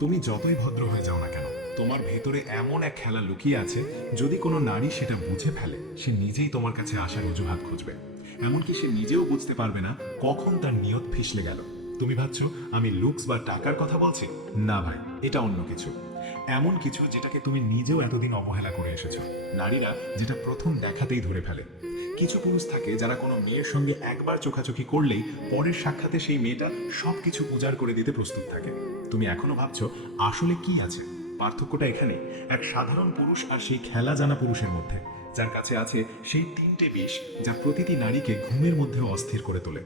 তুমি যতই ভদ্র হয়ে যাও না কেন, তোমার ভেতরে এমন এক খেলা লুকিয়ে আছে। যদি কোনো নারী সেটা বুঝে ফেলে, সে নিজেই তোমার কাছে আসার অজুহাত খুঁজবে। এমনকি সে নিজেও বুঝতে পারবে না কখন তার নিয়ত ফিসলে গেল। তুমি ভাবছো আমি লুকস বা টাকার কথা বলছি? না ভাই, এটা অন্য কিছু। এমন কিছু যেটাকে তুমি নিজেও এতদিন অবহেলা করে এসেছো। নারীরা যেটা প্রথম দেখাতেই ধরে ফেলে। কিছু পুরুষ থাকে যারা কোনো মেয়ের সঙ্গে একবার চোখাচোখি করলেই পরের সাক্ষাতে সেই মেয়েটা সবকিছু উজাড় করে দিতে প্রস্তুত থাকে। তুমি এখনো ভাবছো আসলে কি আছে? পার্থক্যটা এখানে, এক সাধারণ পুরুষ আর সেই খেলা জানা পুরুষের মধ্যে, যার কাছে আছে সেই তিনটে বিষ যা প্রতিটি নারীকে ঘুমের মধ্যে অস্থির করে তোলে।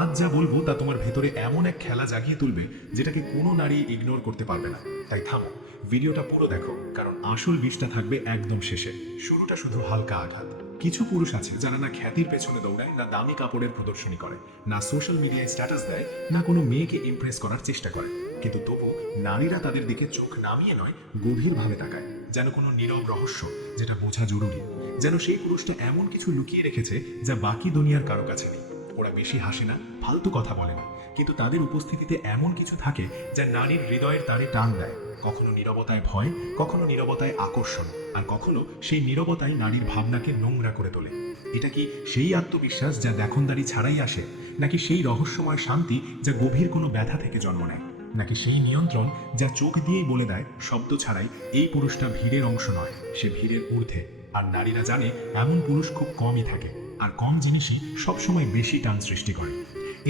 আজ যা বলবো তা তোমার ভেতরে এমন এক খেলা জাগিয়ে তুলবে যেটাকে কোনো নারী ইগনোর করতে পারবে না। তাই থামো, ভিডিওটা পুরো দেখো, কারণ আসল বিষটা থাকবে একদম শেষে। শুরুটা শুধু হালকা আঘাত। কিছু পুরুষ আছে যারা না খ্যাতির পেছনে দৌড়ায়, না দামি কাপড়ের প্রদর্শনী করে, না সোশ্যাল মিডিয়ায় স্ট্যাটাস দেয়, না কোনো মেয়েকে ইমপ্রেস করার চেষ্টা করে, কিন্তু তবু নারীরা তাদের দিকে চোখ নামিয়ে নয়, গভীরভাবে তাকায়, যেন কোনো নীরব রহস্য যেটা বোঝা জরুরি। যেন সেই পুরুষটা এমন কিছু লুকিয়ে রেখেছে যা বাকি দুনিয়ার কারো কাছে নেই। ওরা বেশি হাসে না, ফালতু কথা বলে না, কিন্তু তাদের উপস্থিতিতে এমন কিছু থাকে যা নারীর হৃদয়ের তারে টান দেয়। কখনো নীরবতায় ভয়, কখনো নীরবতায় আকর্ষণ, আর কখনো সেই নীরবতাই নারীর ভাবনাকে নোংরা করে তোলে। এটা কি সেই আত্মবিশ্বাস যা দেখনদারি ছাড়াই আসে, নাকি সেই রহস্যময় শান্তি যা গভীর কোনো ব্যথা থেকে জন্ম নেয়, নাকি সেই নিয়ন্ত্রণ যা চোখ দিয়েই বলে দেয় শব্দ ছাড়াই এই পুরুষটা ভিড়ের অংশ নয়, সে ভিড়ের ঊর্ধ্বে। আর নারীরা জানে এমন পুরুষ খুব কমই থাকে, আর কম জিনিসই সবসময় বেশি টান সৃষ্টি করে।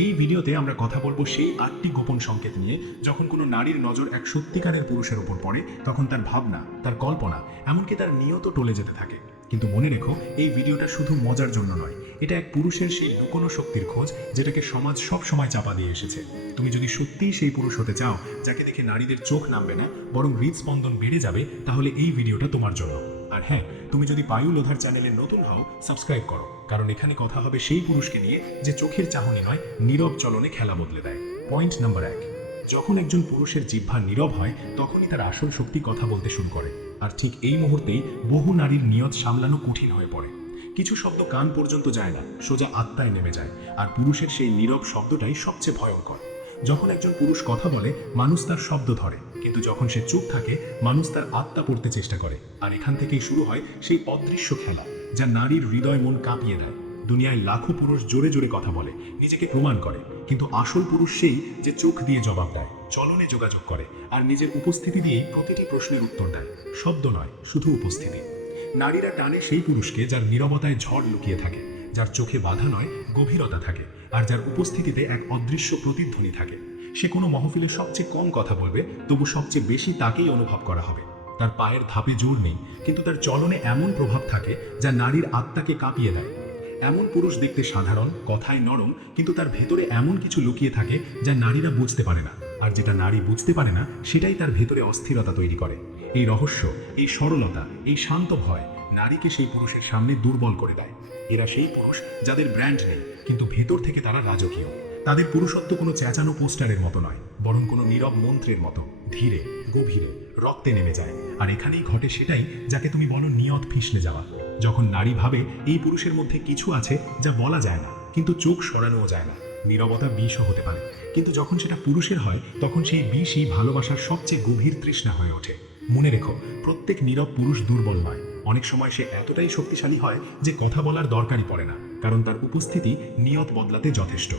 এই ভিডিওতে আমরা কথা বলবো সেই 8টি গোপন সংকেত নিয়ে। যখন কোনো নারীর নজর এক সত্যিকারের পুরুষের উপর পড়ে, তখন তার ভাবনা, তার কল্পনা, এমনকি তার নিয়ত টলে যেতে থাকে। কিন্তু মনে রেখো, এই ভিডিওটা শুধু মজার জন্য নয়, এটা এক পুরুষের সেই লুকোনো শক্তির খোঁজ যেটাকে সমাজ সব সময় চাপা দিয়ে এসেছে। তুমি যদি সত্যিই সেই পুরুষ হতে চাও যাকে দেখে নারীদের চোখ নামবে না, বরং হৃদস্পন্দন বেড়ে যাবে, তাহলে এই ভিডিওটা তোমার জন্য। আর হ্যাঁ, তুমি যদি পায়ু লোধার চ্যানেলে নতুন হও, সাবস্ক্রাইব করো, কারণ এখানে কথা হবে সেই পুরুষকে নিয়ে যে চোখের চাহনি নয়, নীরব চলনে খেলা বদলে দেয়। পয়েন্ট নাম্বার 1, যখন একজন পুরুষের জিহ্বা নীরব হয়, তখনই তার আসল শক্তি কথা বলতে শুরু করে। আর ঠিক এই মুহূর্তেই বহু নারীর নিয়ত সামলানো কঠিন হয়ে পড়ে। কিছু শব্দ কান পর্যন্ত যায় না, সোজা আত্মায় নেমে যায়, আর পুরুষের সেই নীরব শব্দটাই সবচেয়ে ভয়ঙ্কর। যখন একজন পুরুষ কথা বলে, মানুষ তার শব্দ ধরে, কিন্তু যখন সে চুপ থাকে, মানুষ তার আত্মা পড়তে চেষ্টা করে। আর এখান থেকেই শুরু হয় সেই অদৃশ্য খেলা যা নারীর হৃদয় মন কাঁপিয়ে দেয়। দুনিয়ায় লাখো পুরুষ জোরে জোরে কথা বলে, নিজেকে প্রমাণ করে, কিন্তু আসল পুরুষ সেই যে চোখ দিয়ে জবাব দেয়, চলনে যোগাযোগ করে, আর নিজের উপস্থিতি দিয়েই প্রতিটি প্রশ্নের উত্তর দেয়। শব্দ নয়, শুধু উপস্থিতি। নারীরা টানে সেই পুরুষকে যার নীরবতায় ঝড় লুকিয়ে থাকে, যার চোখে বাধা নয়, গভীরতা থাকে, আর যার উপস্থিতিতে এক অদৃশ্য প্রতিধ্বনি থাকে। সে কোনো মহফিলে সবচেয়ে কম কথা বলবে, তবু সবচেয়ে বেশি তাকেই অনুভব করা হবে। তার পায়ের ধাপে জোর নেই, কিন্তু তার চলনে এমন প্রভাব থাকে যা নারীর আত্মাকে কাঁপিয়ে দেয়। এমন পুরুষ দেখতে সাধারণ, কথায় নরম, কিন্তু তার ভেতরে এমন কিছু লুকিয়ে থাকে যা নারীরা বুঝতে পারে না। আর যেটা নারী বুঝতে পারে না, সেটাই তার ভেতরে অস্থিরতা তৈরি করে। এই রহস্য, এই সরলতা, এই শান্ত ভয় নারীকে সেই পুরুষের সামনে দুর্বল করে দেয়। এরা সেই পুরুষ যাদের ব্র্যান্ড নেই, কিন্তু ভেতর থেকে তারা রাজকীয়। তাদের পুরুষত্ব কোনো চেঁচানো পোস্টারের মতো নয়, বরং কোনো নীরব মন্ত্রের মতো, ধীরে, গভীরে, রক্তে নেমে যায়। আর এখানেই ঘটে সেটাই যাকে তুমি বলো নিয়ত ফিসলে যাওয়া। যখন নারী ভাবে এই পুরুষের মধ্যে কিছু আছে যা বলা যায় না, কিন্তু চোখ সরানোও যায় না। নীরবতা বিষও হতে পারে, কিন্তু যখন সেটা পুরুষের হয়, তখন সেই বিষই ভালোবাসার সবচেয়ে গভীর তৃষ্ণা হয়ে ওঠে। মনে রেখো, প্রত্যেক নীরব পুরুষ দুর্বল নয়। অনেক সময় সে এতটাই শক্তিশালী হয় যে কথা বলার দরকারই পড়ে না, কারণ তার উপস্থিতি নিয়ত বদলাতে যথেষ্ট।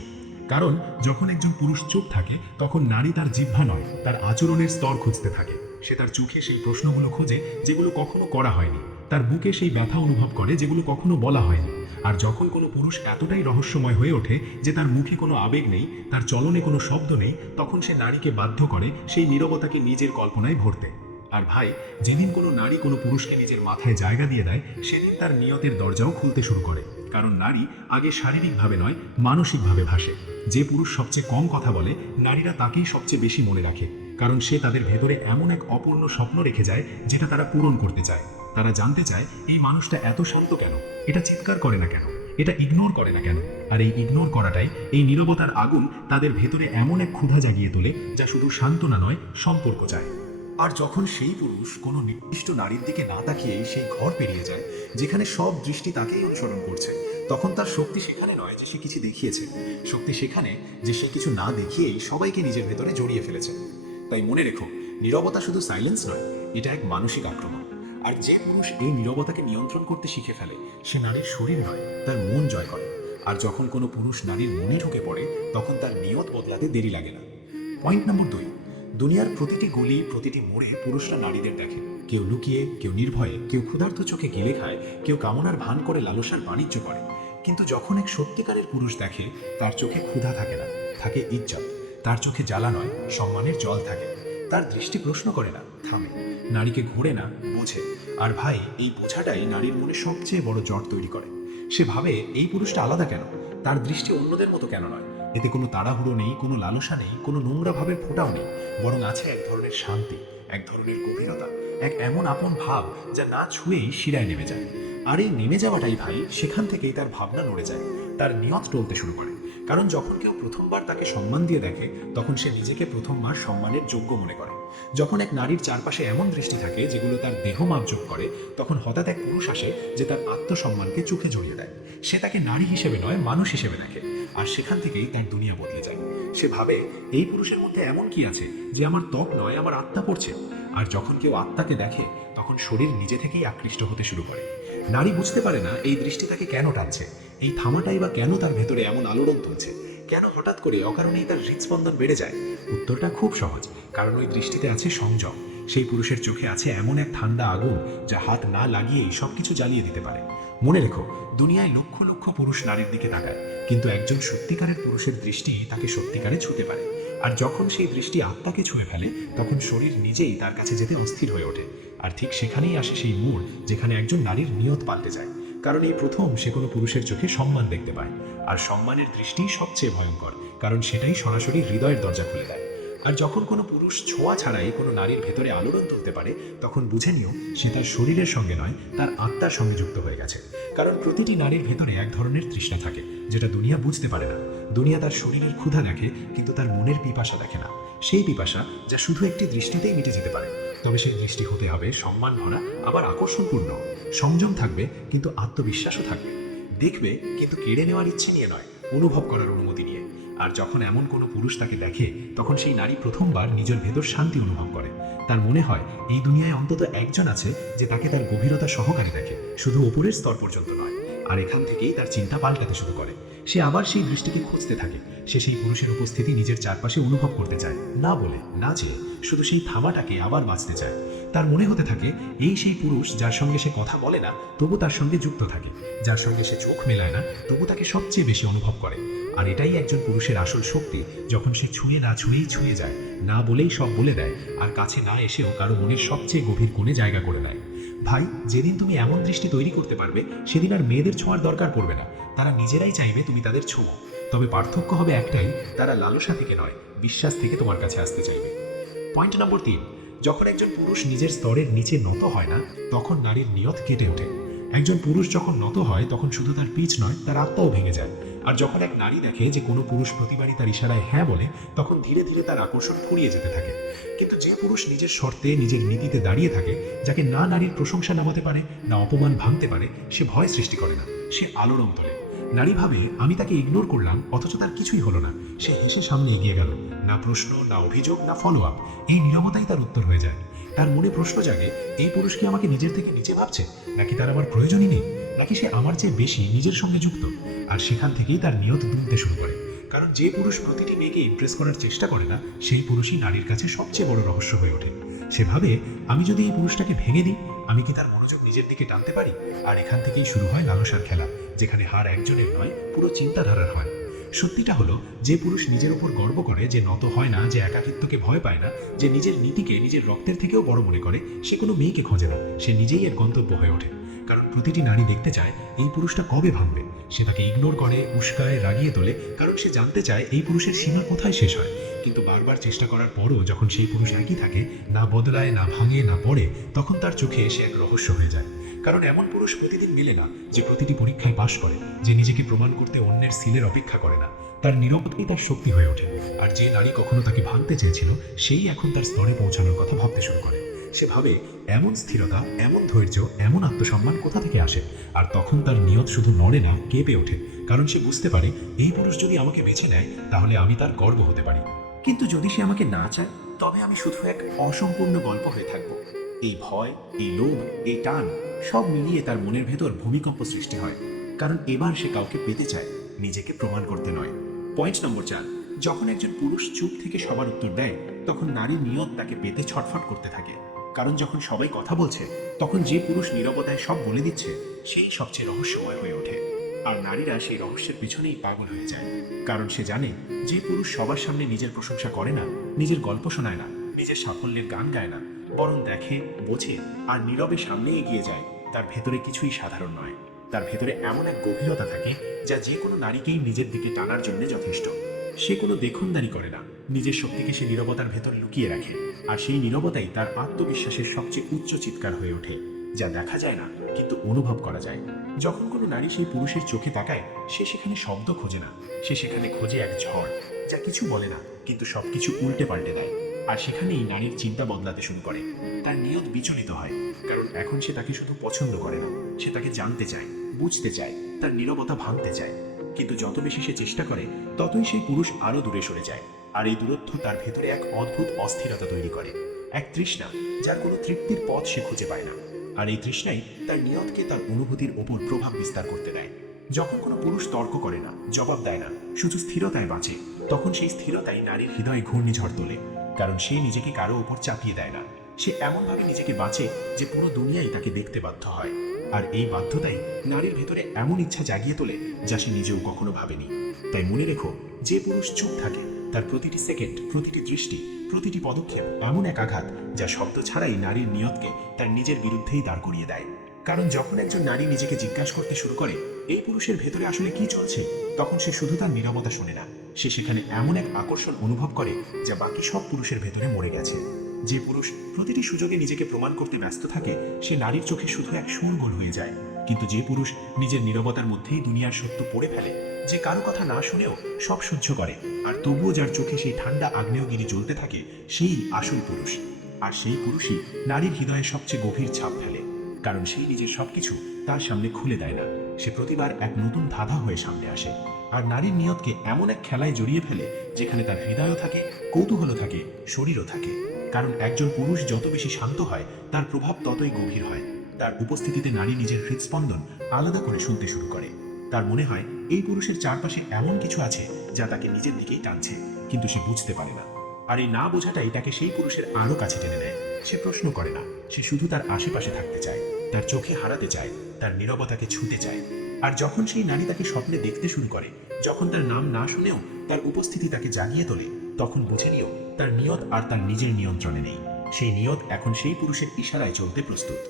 কারণ যখন একজন পুরুষ চুপ থাকে, তখন নারী তার জিহ্বা নয়, তার আচরণের স্তর খুঁজতে থাকে। সে তার চোখে সেই প্রশ্নগুলো খোঁজে যেগুলো কখনো করা হয়নি, তার বুকে সেই ব্যথা অনুভব করে যেগুলো কখনো বলা হয়নি। আর যখন কোনো পুরুষ এতটাই রহস্যময় হয়ে ওঠে যে তার মুখে কোনো আবেগ নেই, তার চলনে কোনো শব্দ নেই, তখন সে নারীকে বাধ্য করে সেই নীরবতাকে নিজের কল্পনায় ভরতে। আর ভাই, যেদিন কোনো নারী কোনো পুরুষকে নিজের মাথায় জায়গা দিয়ে দেয়, সেদিন তার নিয়তের দরজাও খুলতে শুরু করে। কারণ নারী আগে শারীরিকভাবে নয়, মানসিকভাবে ভাসে। যে পুরুষ সবচেয়ে কম কথা বলে, নারীরা তাকেই সবচেয়ে বেশি মনে রাখে, কারণ সে তাদের ভেতরে এমন এক অপূর্ণ স্বপ্ন রেখে যায় যেটা তারা পূরণ করতে চায়। তারা জানতে চায় এই মানুষটা এত শান্ত কেন, এটা চিৎকার করে না কেন, এটা ইগনোর করে না কেন। আর এই ইগনোর করাটাই, এই নীরবতার আগুন তাদের ভেতরে এমন এক ক্ষুধা জাগিয়ে তোলে যা শুধু সান্ত্বনা নয়, সম্পর্ক চায়। আর যখন সেই পুরুষ কোনো নির্দিষ্ট নারীর দিকে না তাকিয়ে সেই ঘর পেরিয়ে যায় যেখানে সব দৃষ্টি তাকেই অনুসরণ করছে, তখন তার শক্তি সেখানে নয় যে সে কিছু দেখিয়েছে, শক্তি সেখানে যে সে কিছু না দেখিয়েই সবাইকে নিজের ভেতরে জড়িয়ে ফেলেছে। তাই মনে রেখো, নীরবতা শুধু সাইলেন্স নয়, এটা এক মানসিক আক্রমণ। আর যে পুরুষ এই নীরবতাকে নিয়ন্ত্রণ করতে শিখে ফেলে, সে নারীর শরীর নয়, তার মন জয় করে। আর যখন কোনো পুরুষ নারীর মনে ঢুকে পড়ে, তখন তার নিয়ত বদলাতে দেরি লাগে না। পয়েন্ট নম্বর 2, দুনিয়ার প্রতিটি গলি, প্রতিটি মোড়ে পুরুষরা নারীদের দেখে। কেউ লুকিয়ে, কেউ নির্ভয়ে, কেউ ক্ষুধার্ত চোখে গিলে খায়, কেউ কামনার ভান করে লালসার বাণিজ্য করে। কিন্তু যখন এক সত্যিকারের পুরুষ দেখে, তার চোখে ক্ষুধা থাকে না, থাকে ইজ্জত। তার চোখে জ্বালা নয়, সম্মানের জল থাকে। তার দৃষ্টি প্রশ্ন করে না, থামে। নারীকে ঘোরে না, বোঝে। আর ভাই, এই বোঝাটাই নারীর মনে সবচেয়ে বড় জট তৈরি করে। সে ভাবে, এই পুরুষটা আলাদা কেন, তার দৃষ্টি অন্যদের মতো কেন নয়। এতে কোনো তাড়াহুড়ো নেই, কোনো লালসা নেই, কোনো নোংরা ভাবের ফোঁটাও নেই। বরং আছে এক ধরনের শান্তি, এক ধরনের গভীরতা, এক এমন আপন ভাব যা না ছুঁয়েই শিরায় নেমে যায়। আর এই নেমে যাওয়াটাই ভাই, সেখান থেকেই তার ভাবনা নড়ে যায়, তার নিয়ত টলতে শুরু করে। কারণ যখন কেউ প্রথমবার তাকে সম্মান দিয়ে দেখে, তখন সে নিজেকে প্রথমবার সম্মানের যোগ্য মনে করে। যখন এক নারীর চারপাশে এমন দৃষ্টি থাকে যেগুলো তার দেহ মাপযোগ করে, তখন হঠাৎ এক পুরুষ আসে যে তার আত্মসম্মানকে চোখে জড়িয়ে দেয়। সে তাকে নারী হিসেবে নয়, মানুষ হিসেবে দেখে। আর সেখান থেকেই তার দুনিয়া বদলে যায়। সে ভাবে, এই পুরুষের মধ্যে এমন কি আছে যে আমার ত্বক নয়, আমার আত্মা পড়ছে। আর যখন কেউ আত্মাকে দেখে, তখন শরীর নিজে থেকেই আকৃষ্ট হতে শুরু করে। নারী বুঝতে পারে না এই দৃষ্টি তাকে কেন টানছে, এই থামাটাই বা কেন তার ভেতরে এমন আলোড়ন তুলছে, কেন হঠাৎ করে অকারণেই তার হৃদস্পন্দন বেড়ে যায়। উত্তরটা খুব সহজ, কারণ ওই দৃষ্টিতে আছে সংযম। সেই পুরুষের চোখে আছে এমন এক ঠান্ডা আগুন, যা হাত না লাগিয়েই সবকিছু জ্বালিয়ে দিতে পারে। মনে রেখো, দুনিয়ায় লক্ষ লক্ষ পুরুষ নারীর দিকে তাকায়, কিন্তু একজন সত্যিকারের পুরুষের দৃষ্টি তাকে সত্যিকারে ছুঁতে পারে। আর যখন সেই দৃষ্টি আত্মাকে ছুঁয়ে ফেলে, তখন শরীর নিজেই তার কাছে যেতে অস্থির হয়ে ওঠে। আর ঠিক সেখানেই আসে সেই মোড়, যেখানে একজন নারীর নিয়ত পাল্টে যায়। কারণ এই প্রথম সে কোনো পুরুষের চোখে সম্মান দেখতে পায়। আর সম্মানের দৃষ্টি সবচেয়ে ভয়ঙ্কর, কারণ সেটাই সরাসরি হৃদয়ের দরজা খুলে দেয়। আর যখন কোনো পুরুষ ছোঁয়া ছাড়াই কোনো নারীর ভেতরে আলোড়ন তুলতে পারে, তখন বুঝে নিও সে তার শরীরের সঙ্গে নয়, তার আত্মার সঙ্গে যুক্ত হয়ে গেছে। কারণ প্রতিটি নারীর ভেতরে এক ধরনের তৃষ্ণা থাকে, যেটা দুনিয়া বুঝতে পারে না। দুনিয়া তার শরীরের ক্ষুধা দেখে, কিন্তু তার মনের পিপাসা দেখে না। সেই পিপাসা যা শুধু একটি দৃষ্টিতেই মিটে যেতে পারে। তবে সেই দৃষ্টি হতে হবে সম্মান ভরা, আবার আকর্ষণপূর্ণ। সংযম থাকবে, কিন্তু আত্মবিশ্বাসও থাকবে। দেখবে, কিন্তু কেড়ে নেওয়ার ইচ্ছে নিয়ে নয়, অনুভব করার অনুমতি নিয়ে। আর যখন এমন কোনো পুরুষ তাকে দেখে, তখন সেই নারী প্রথমবার নিজের ভেতর শান্তি অনুভব করে। তার মনে হয়, এই দুনিয়ায় অন্তত একজন আছে যে তাকে তার গভীরতা সহকারে দেখে, শুধু ওপরের স্তর পর্যন্ত নয়। আর এখান থেকেই তার চিন্তা পাল্টাতে শুরু করে। সে আবার সেই দৃষ্টিকে খুঁজতে থাকে। সে সেই পুরুষের উপস্থিতি নিজের চারপাশে অনুভব করতে চায়, না বলে, না চেয়ে, শুধু সেই থামাটাকে আবার বাঁচতে চায়। তার মনে হতে থাকে, এই সেই পুরুষ যার সঙ্গে সে কথা বলে না, তবু তার সঙ্গে যুক্ত থাকে, যার সঙ্গে সে চোখ মেলায় না, তবু তাকে সবচেয়ে বেশি অনুভব করে। আর এটাই একজন পুরুষের আসল শক্তি, যখন সে ছুঁয়ে না ছুঁয়েই ছুঁয়ে যায়, না বলেই সব বলে দেয়, আর কাছে না এসেও কারো মনের সবচেয়ে গভীর কোণে জায়গা করে নেয়। ভাই, যেদিন তুমি এমন দৃষ্টি তৈরি করতে পারবে, সেদিন আর মেয়েদের ছোঁয়ার দরকার পড়বে না। তারা নিজেরাই চাইবে তুমি তাদের ছোঁয়ো। তবে পার্থক্য হবে একটাই, তারা লালসা থেকে নয়, বিশ্বাস থেকে তোমার কাছে আসতে চাইবে। পয়েন্ট নম্বর 3, যখন একজন পুরুষ নিজের স্তরের নিচে নত হয় না, তখন নারীর নিয়ত কেটে ওঠে। একজন পুরুষ যখন নত হয়, তখন শুধু তার পিচ নয়, তার আত্মাও ভেঙে যায়। আর যখন এক নারী দেখে যে কোনো পুরুষ প্রতিবারই তার ইশারায় হ্যাঁ বলে, তখন ধীরে ধীরে তার আকর্ষণ ফুরিয়ে যেতে থাকে। কিন্তু যে পুরুষ নিজের শর্তে, নিজের নীতিতে দাঁড়িয়ে থাকে, যাকে না নারীর প্রশংসা নামাতে পারে, না অপমান ভাঙতে পারে, সে ভয় সৃষ্টি করে না, সে আলোড়ন তোলে। নারী ভাবে, আমি তাকে ইগনোর করলাম, অথচ তার কিছুই হলো না। সে হেসে সামনে এগিয়ে গেল, না প্রশ্ন, না অভিযোগ, না ফলো আপ। এই নীরবতাই তার উত্তর হয়ে যায়। তার মনে প্রশ্ন জাগে, এই পুরুষ কি আমাকে নিজের থেকে নিচে ভাবছে, নাকি তার আমার প্রয়োজনই নেই, নাকি সে আমার চেয়ে বেশি নিজের সঙ্গে যুক্ত। আর সেখান থেকেই তার নিয়ত দুলতে শুরু করে। কারণ যে পুরুষ প্রতিটি মেয়েকে ইমপ্রেস করার চেষ্টা করে না, সেই পুরুষই নারীর কাছে সবচেয়ে বড় রহস্য হয়ে ওঠে। সে ভাবে, আমি যদি এই পুরুষটাকে ভেঙে দিই, আমি কি তার মনোযোগ নিজের দিকে টানতে পারি? আর এখান থেকেই শুরু হয় লালসার খেলা, যেখানে হার একজনের নয়, পুরো চিন্তাধারার হয়। সত্যিটা হলো, যে পুরুষ নিজের উপর গর্ব করে, যে নত হয় না, যে একাকিত্বকে ভয় পায় না, যে নিজের নীতিকে নিজের রক্তের থেকেও বড় মনে করে, সে কোনো মেয়েকে খোঁজে না, সে নিজেই এর গন্তব্য হয়ে ওঠে। কারণ প্রতিটি নারী দেখতে চায় এই পুরুষটা কবে ভাঙবে। সে তাকে ইগনোর করে, উস্কায়, রাগিয়ে তোলে, কারণ সে জানতে চায় এই পুরুষের সীমা কোথায় শেষ হয়। কিন্তু বারবার চেষ্টা করার পরও যখন সেই পুরুষ একই থাকে, না বদলায়, না ভাঙে, না পড়ে, তখন তার চোখে সে এক রহস্য হয়ে যায়। কারণ এমন পুরুষ প্রতিদিন মেলে না, যে প্রতিটি পরীক্ষায় পাশ করে, যে নিজেকে প্রমাণ করতে অন্যের সিলের অপেক্ষা করে না। তার নীরবতাই তার শক্তি হয়ে ওঠে। আর যে নারী কখনো তাকে ভাঙতে চেয়েছিল, সেই এখন তার স্তরে পৌঁছানোর কথা ভাবতে শুরু করে। সে ভাবে, এমন স্থিরতা, এমন ধৈর্য, এমন আত্মসম্মান কোথা থেকে আসে? আর তখন তার নিয়ত শুধু নড়ে না, কেঁপে ওঠে। কারণ সে বুঝতে পারে, এই পুরুষ যদি আমাকে বেছে নেয়, তাহলে আমি তার গর্ব হতে পারি। কিন্তু যদি সে আমাকে না চায়, তবে আমি শুধু এক অসম্পূর্ণ গল্প হয়ে থাকব। এই ভয়, এই লোভ, এই টান সব মিলিয়ে তার মনের ভেতর ভূমিকম্প সৃষ্টি হয়, কারণ এবার সে কাউকে পেতে চায়, নিজেকে প্রমাণ করতে নয়। পয়েন্ট নম্বর 4, যখন একজন পুরুষ চুপ থেকে সবার উত্তর দেয়, তখন নারীর নিয়ত তাকে পেতে ছটফট করতে থাকে। কারণ যখন সবাই কথা বলছে, তখন যে পুরুষ নীরবতায় সব বলে দিচ্ছে, সেই সবচেয়ে রহস্যময় হয়ে ওঠে। আর নারীরা সেই রহস্যের পিছনেই পাগল হয়ে যায়, কারণ সে জানে যে পুরুষ সবার সামনে নিজের প্রশংসা করে না, নিজের গল্প শোনায় না, নিজের সাফল্যের গান গায় না, বরং দেখে, বোঝে আর নীরবে সামনে এগিয়ে যায়, তার ভেতরে কিছুই সাধারণ নয়। তার ভেতরে এমন এক গভীরতা থাকে যা যে কোনো নারীকেই নিজের দিকে টানার জন্য যথেষ্ট। সে কোনো দেখনদারি করে না, নিজের শক্তিকে সে নীরবতার ভেতর লুকিয়ে রাখে, আর সেই নীরবতাই তার আত্মবিশ্বাসের সবচেয়ে উচ্চ চিৎকার হয়ে ওঠে, যা দেখা যায় না কিন্তু অনুভব করা যায়। যখন কোনো নারী সেই পুরুষের চোখে তাকায়, সে সেখানে শব্দ খোঁজে না, সে সেখানে খোঁজে এক ঝড়, যা কিছু বলে না কিন্তু সবকিছু উল্টে পাল্টে দেয়। আর সেখানেই নারীর চিন্তা বদলাতে শুরু করে, তার নিয়ত বিচলিত হয়, কারণ এখন সে তাকে শুধু পছন্দ করে না, সে তাকে জানতে চায়, বুঝতে চায়, তার নীরবতা ভাঙতে চায়। কিন্তু যত বেশি সে চেষ্টা করে, ততই সেই পুরুষ আরো দূরে সরে যায়, আর এই দূরত্ব তার ভেতরে এক অদ্ভুত অস্থিরতা তৈরি করে, এক তৃষ্ণা, যার কোনো তৃপ্তির পথ সে খুঁজে পায় না। আর এই তৃষ্ণাই তার নিয়তকে তার অনুভূতির ওপর প্রভাব বিস্তার করতে দেয়। যখন কোনো পুরুষ তর্ক করে না, জবাব দেয় না, শুধু স্থিরতায় বাঁচে, তখন সেই স্থিরতাই নারীর হৃদয়ে ঘূর্ণিঝড় তোলে, কারণ সে নিজেকে কারো ওপর চাপিয়ে দেয় না। সে এমনভাবে নিজেকে বাঁচে যে পুরো দুনিয়াই তাকে দেখতে বাধ্য হয়। আর এই বাধ্যতাই নারীর ভেতরে এমন ইচ্ছা জাগিয়ে তোলে যা সে নিজেও কখনো ভাবেনি। তাই মনে রেখো, যে পুরুষ চুপ থাকে, তার প্রতিটি সেকেন্ড, প্রতিটি দৃষ্টি, প্রতিটি পদক্ষেপ এমন এক আঘাত যা শব্দ ছাড়াই নারীর নিয়তকে তার নিজের বিরুদ্ধেই দাঁড় করিয়ে দেয়। কারণ যখন একজন নারী নিজেকে জিজ্ঞাসা করতে শুরু করে এই পুরুষের ভেতরে আসলে কি চলছে, তখন সে শুধু তার নীরবতা শোনে না, সে সেখানে এমন এক আকর্ষণ অনুভব করে যা বাকি সব পুরুষের ভেতরে মরে গেছে। যে পুরুষ প্রতিটি সুযোগে নিজেকে প্রমাণ করতে ব্যস্ত থাকে, সে নারীর চোখে শুধু এক শূরগোল হয়ে যায়। কিন্তু যে পুরুষ নিজের নীরবতার মধ্যেই দুনিয়ার সত্য পড়ে ফেলে, যে কারো কথা না শুনেও সব সহ্য করে, আর তবুও যার চোখে সেই ঠান্ডা আগ্নেয়গিরি জ্বলতে থাকে, সেই আসল পুরুষ। আর সেই পুরুষই নারীর হৃদয়ে সবচেয়ে গভীর ছাপ ফেলে, কারণ সেই নিজের সবকিছু তার সামনে খুলে দেয় না, সে প্রতিবার এক নতুন ধাঁধা হয়ে সামনে আসে, আর নারীর নিয়তকে এমন এক খেলায় জড়িয়ে ফেলে যেখানে তার হৃদয়ও থাকে, কৌতূহলও থাকে, শরীরও থাকে। কারণ একজন পুরুষ যত বেশি শান্ত হয়, তার প্রভাব ততই গভীর হয়। তার উপস্থিতিতে নারী নিজের হৃদস্পন্দন আলাদা করে শুনতে শুরু করে। তার মনে হয় এই পুরুষের চারপাশে এমন কিছু আছে যা তাকে নিজের দিকেই টানছে, কিন্তু সে বুঝতে পারে না। আর এই না বোঝাটাই তাকে সেই পুরুষের আরো কাছে টেনে নেয়। সে প্রশ্ন করে না, সে শুধু তার আশেপাশে থাকতে চায়, তার চোখে হারাতে চায়, তার নীরবতাকে ছুঁতে চায়। আর যখন সেই নারী তাকে স্বপ্নে দেখতে শুরু করে, যখন তার নাম না শুনেও তার উপস্থিতি তাকে জাগিয়ে তোলে, তখন বুঝে নিও তার নিয়ত আর তার নিজের নিয়ন্ত্রণে নেই। সেই নিয়ত এখন সেই পুরুষের ইশারায় চলতে প্রস্তুত।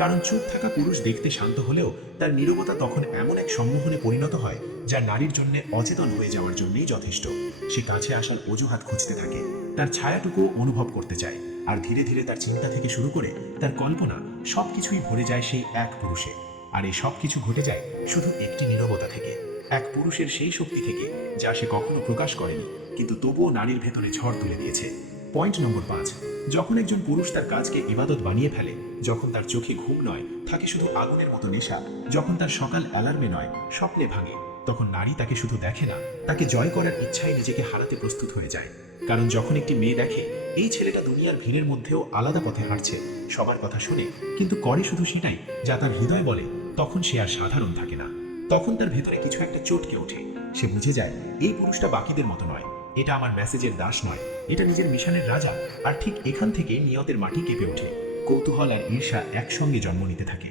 কারণ চুপ থাকা পুরুষ দেখতে শান্ত হলেও তার নীরবতা তখন এমন এক সম্মোহনে পরিণত হয় যা নারীর জন্য অচেতন হয়ে যাওয়ার জন্যই যথেষ্ট। সে কাছে আসার অজুহাত খুঁজতে থাকে, তার ছায়াটুকু অনুভব করতে চায়, আর ধীরে ধীরে তার চিন্তা থেকে শুরু করে তার কল্পনা সবকিছুই ভরে যায় সেই এক পুরুষে। আর এই সব কিছু ঘটে যায় শুধু একটি নীরবতা থেকে, এক পুরুষের সেই শক্তি থেকে যা সে কখনো প্রকাশ করেনি, কিন্তু তবুও নারীর ভেতরে ঝড় তুলে দিয়েছে। পয়েন্ট নম্বর 5, যখন একজন পুরুষ তার কাজকে ইবাদত বানিয়ে ফেলে, যখন তার চোখে ঘুম নয়, থাকে শুধু আগুনের মতো নেশা, যখন তার সকাল অ্যালার্মে নয়, স্বপ্নে ভাঙে, তখন নারী তাকে শুধু দেখে না, তাকে জয় করার ইচ্ছায় নিজেকে হারাতে প্রস্তুত হয়ে যায়। কারণ যখন একটি মেয়ে দেখে এই ছেলেটা দুনিয়ার ভিড়ের মধ্যেও আলাদা পথে হাঁটছে, সবার কথা শুনে কিন্তু করে শুধু সেটাই যা তার হৃদয় বলে, তখন সে আর সাধারণ থাকে না। তখন তার ভেতরে কিছু একটা চটকে ওঠে। সে বুঝে যায় এই পুরুষটা বাকিদের মতো নয়, এটা আমার মেসেজের দাস নয়, এটা নিজের মিশনের রাজা। আর ঠিক এখান থেকে নিয়তের মাটি কেঁপে ওঠে, কৌতূহল আর ঈর্ষা একসঙ্গে জন্ম নিতে থাকে।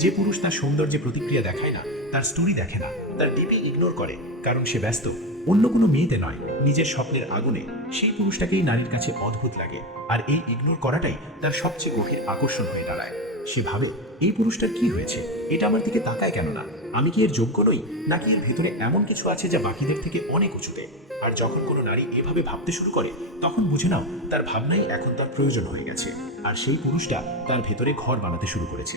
যে পুরুষ তার সৌন্দর্যে প্রতিক্রিয়া দেখায় না, তার স্টোরি দেখে না, তার ডিপি ইগনোর করে, কারণ সে ব্যস্ত অন্য কোনো মেয়েতে নয়, নিজের স্বপ্নের আগুনে, সেই পুরুষটাকেই নারীর কাছে অদ্ভুত লাগে। আর এই ইগনোর করাটাই তার সবচেয়ে গভীর আকর্ষণ হয়ে দাঁড়ায়। সে ভাবে এই পুরুষটার কি হয়েছে, এটা আমার দিকে তাকায় কেন না, আমি কি এর যোগ্য নই, নাকি এর ভেতরে এমন কিছু আছে যা বাকিদের থেকে অনেক উঁচুতে। আর যখন কোনো নারী এভাবে ভাবতে শুরু করে, তখন বুঝে নাও তার ভাবনাই এখন তার প্রয়োজন হয়ে গেছে, আর সেই পুরুষটা তার ভেতরে ঘর বানাতে শুরু করেছে।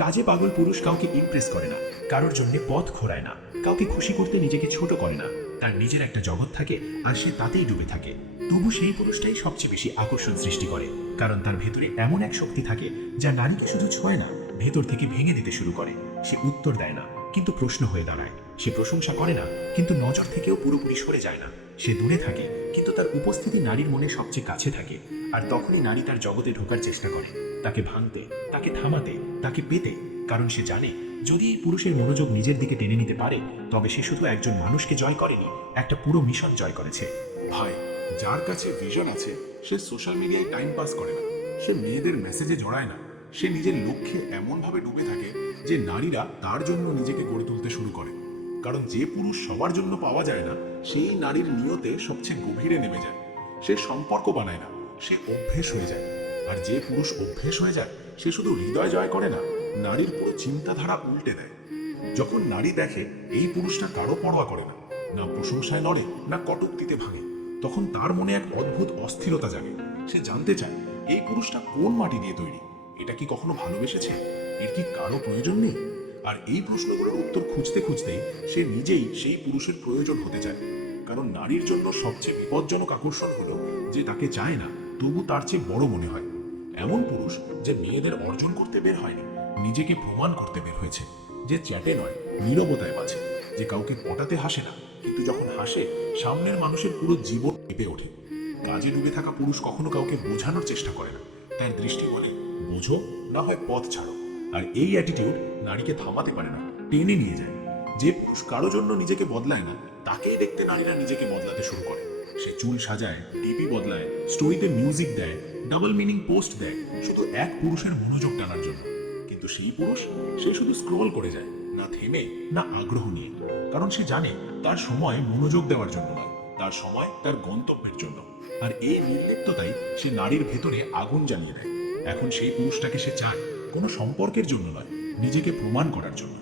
কাজে পাগল পুরুষ কাউকে ইমপ্রেস করে না, কারোর জন্য পথ খোঁড়ায় না, কাউকে খুশি করতে নিজেকে ছোট করে না, তার নিজের একটা জগৎ থাকে আর সে তাতেই ডুবে থাকে। তবু সেই পুরুষটাই সবচেয়ে বেশি আকর্ষণ সৃষ্টি করে, কারণ তার ভেতরে এমন এক শক্তি থাকে যা নারীকে শুধু ছোঁয় না, ভেতর থেকে ভেঙে দিতে শুরু করে। সে উত্তর দেয় না, কিন্তু প্রশ্ন হয়ে দাঁড়ায়। সে প্রশংসা করে না, কিন্তু নজর থেকেও পুরোপুরি সরে যায় না। সে দূরে থাকে, কিন্তু তার উপস্থিতি নারীর মনে সবচেয়ে কাছে থাকে। আর তখনই নারী তার জগতে ঢোকার চেষ্টা করে, তাকে ভাঙতে, তাকে থামাতে, তাকে পেতে। কারণ সে জানে, যদি এই পুরুষের মনোযোগ নিজের দিকে টেনে নিতে পারে, তবে সে শুধু একজন মানুষকে জয় করেনি, একটা পুরো মিশন জয় করেছে। ভাই, যার কাছে ভিশন আছে সে সোশ্যাল মিডিয়ায় টাইম পাস করে না, সে মেয়েদের মেসেজে জড়ায় না, সে নিজের লক্ষ্যে এমনভাবে ডুবে থাকে যে নারীরা তার জন্য নিজেকে গড়ে তুলতে শুরু করে। কারণ যে পুরুষ সবার জন্য পাওয়া যায় না, সেই নারীর নিয়তে সবচেয়ে গভীরে নেমে যায়। সে সম্পর্ক বানায় না, সে অভ্যেস হয়ে যায়। আর যে পুরুষ অভ্যেস হয়ে যায়, সে শুধু হৃদয় জয় করে না, নারীর পুরো চিন্তাধারা উল্টে দেয়। যখন নারী দেখে এই পুরুষটা কারো পরোয়া করে না, না প্রশংসায় নড়ে, না কটূক্তিতে ভাঙে, তখন তার মনে এক অদ্ভুত অস্থিরতা জাগে। সে জানতে চায় এই পুরুষটা কোন মাটি দিয়ে তৈরি, এটা কি কখনো ভালোবেসেছে, এর কি কারো প্রয়োজন নেই। আর এই প্রশ্নগুলোর উত্তর খুঁজতে খুঁজতেই সে নিজেই সেই পুরুষের প্রয়োজন হতে চায়। কারণ নারীর জন্য সবচেয়ে বিপজ্জনক আকর্ষণ হলো যে তাকে চায় না, তবু তার চেয়ে বড় মনে হয়। এমন পুরুষ যে মেয়েদের অর্জন করতে বের হয়নি, নিজেকে প্রমাণ করতে বের হয়েছে। যে চ্যাটে নয়, নীরবতায় বাঁচে। যে কাউকে পটাতে হাসে না, কিন্তু যখন হাসে সামনের মানুষের পুরো জীবন কেঁপে ওঠে। কাজে ডুবে থাকা পুরুষ কখনো কাউকে বোঝানোর চেষ্টা করে না, তার দৃষ্টি বলে বোঝো, না হয় পথ ছাড়ো। আর এই অ্যাটিটিউড নারীকে থামাতে পারে না, টেনে নিয়ে যায়। যে পুরুষ কারো জন্য নিজেকে বদলায় না, তাকেই দেখতে নারীরা নিজেকে বদলাতে শুরু করে। সে চুল সাজায়, টিপি বদলায়, স্টোরিতে মিউজিক দেয়, ডাবল মিনিং পোস্ট দেয়, শুধু এক পুরুষের মনোযোগ টানার জন্য। কিন্তু সেই পুরুষ, সে শুধু স্ক্রল করে যায়, না থেমে, না আগ্রহ নিয়ে। কারণ সে জানে তার সময় মনোযোগ দেওয়ার জন্য নয়, তার সময় তার গন্তব্যের জন্য। আর এই নির্লিপ্ততাই সে নারীর ভেতরে আগুন জ্বালিয়ে দেয়। এখন সেই পুরুষটাকে সে চায় কোনো সম্পর্কের জন্য নয়, নিজেকে প্রমাণ করার জন্য।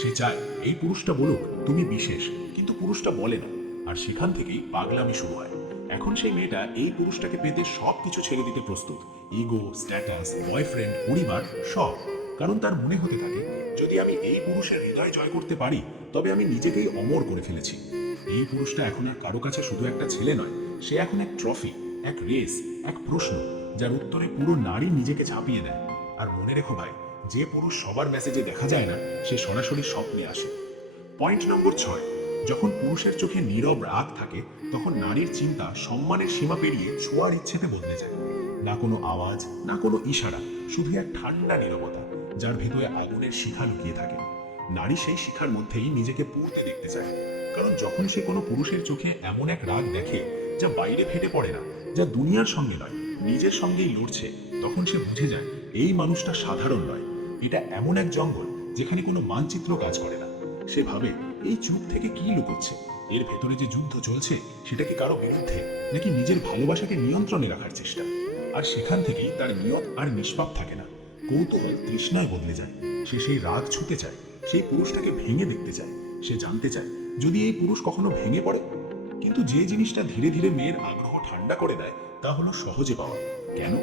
সে চায় এই পুরুষটা বলুক তুমি বিশেষ, কিন্তু পুরুষটা বলে না। আর সেখান থেকেই পাগলামি শুরু হয়। এখন সেই মেয়েটা এই পুরুষটাকে পেতে সবকিছু ছেড়ে দিতে প্রস্তুত, ইগো, স্ট্যাটাস, বয়ফ্রেন্ড, পরিবার, সব। কারণ তার মনে হতে থাকে, যদি আমি এই পুরুষের হৃদয় জয় করতে পারি, তবে আমি নিজেকেই অমর করে ফেলেছি। এই পুরুষটা এখন আর কারো কাছে শুধু একটা ছেলে নয়, সে এখন এক ট্রফি, এক রেস, এক প্রশ্ন, যার উত্তরে পুরো নারী নিজেকে ঝাঁপিয়ে দেয়। আর মনে রেখো ভাই, যে পুরুষ সবার মেসেজে দেখা যায় না, সে সরাসরি স্বপ্নে আসে। পয়েন্ট নম্বর 6, যখন পুরুষের চোখে নীরব রাগ থাকে, তখন নারীর চিন্তা সম্মানের সীমা পেরিয়ে ছোঁয়ার ইচ্ছেতে বদলে যায়। না কোনো আওয়াজ, না কোনো ইশারা, শুধু এক ঠান্ডা নীরবতা, যার ভেতরে আগুনের শিখা লুকিয়ে থাকে। নারী সেই শিখার মধ্যেই নিজেকে পুড়তে দেখতে চায়। কারণ যখন সে কোনো পুরুষের চোখে এমন এক রাগ দেখে, যা বাইরে ফেটে পড়ে না, যা দুনিয়ার সঙ্গে নয়, নিজের সঙ্গেই লড়ছে, তখন সে বুঝে যায় এই মানুষটা সাধারণ নয়। এটা এমন এক জঙ্গল যেখানে কোনো মানচিত্র কাজ করে না। সে ভাবে, এই চুপ থেকে কি লুকোচ্ছে, এর ভেতরে যে যুদ্ধ চলছে, সেটা কি কারো বিরুদ্ধে, নাকি নিজের ভালোবাসাকে নিয়ন্ত্রণে রাখার চেষ্টা। আর সেখান থেকেই তার নিয়ত আর নিষ্পাপ থাকে না, কৌতূহল তৃষ্ণায় বদলে যায়। সে সেই রাগ ছুঁতে চায়, সেই পুরুষটাকে ভেঙে দেখতে চায়। সে জানতে চায়, যদি এই পুরুষ কখনো ভেঙে পড়ে। কিন্তু যে জিনিসটা ধীরে ধীরে মেয়ের আগ্রহ ঠান্ডা করে দেয়, তা হলো সহজে পাওয়া। কেন?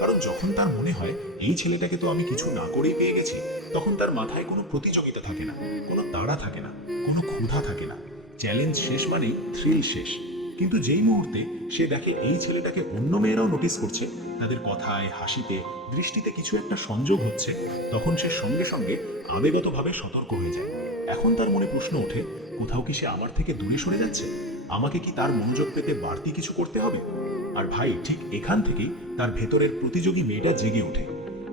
কারণ যখন তার মনে হয় এই ছেলেটাকে তো আমি কিছু না করেই পেয়ে গেছি, তখন তার মাথায় কোনো প্রতিযোগিতা থাকে না, কোনো তাড়া থাকে না, কোনো ক্ষুধা থাকে না। চ্যালেঞ্জ শেষ মানেই থ্রিল শেষ। কিন্তু যেই মুহূর্তে সে দেখে এই ছেলেটাকে অন্য মেয়েরাও নোটিস করছে, তাদের কথায়, হাসিতে, দৃষ্টিতে কিছু একটা সংযোগ হচ্ছে, তখন সে সঙ্গে সঙ্গে আবেগতভাবে সতর্ক হয়ে যায়। এখন তার মনে প্রশ্ন ওঠে, কোথাও কি সে আমার থেকে দূরে সরে যাচ্ছে? আমাকে কি তার মনোযোগ পেতে বাড়তি কিছু করতে হবে? আর ভাই, ঠিক এখান থেকেই তার ভেতরের প্রতিযোগী মেয়েটা জেগে ওঠে।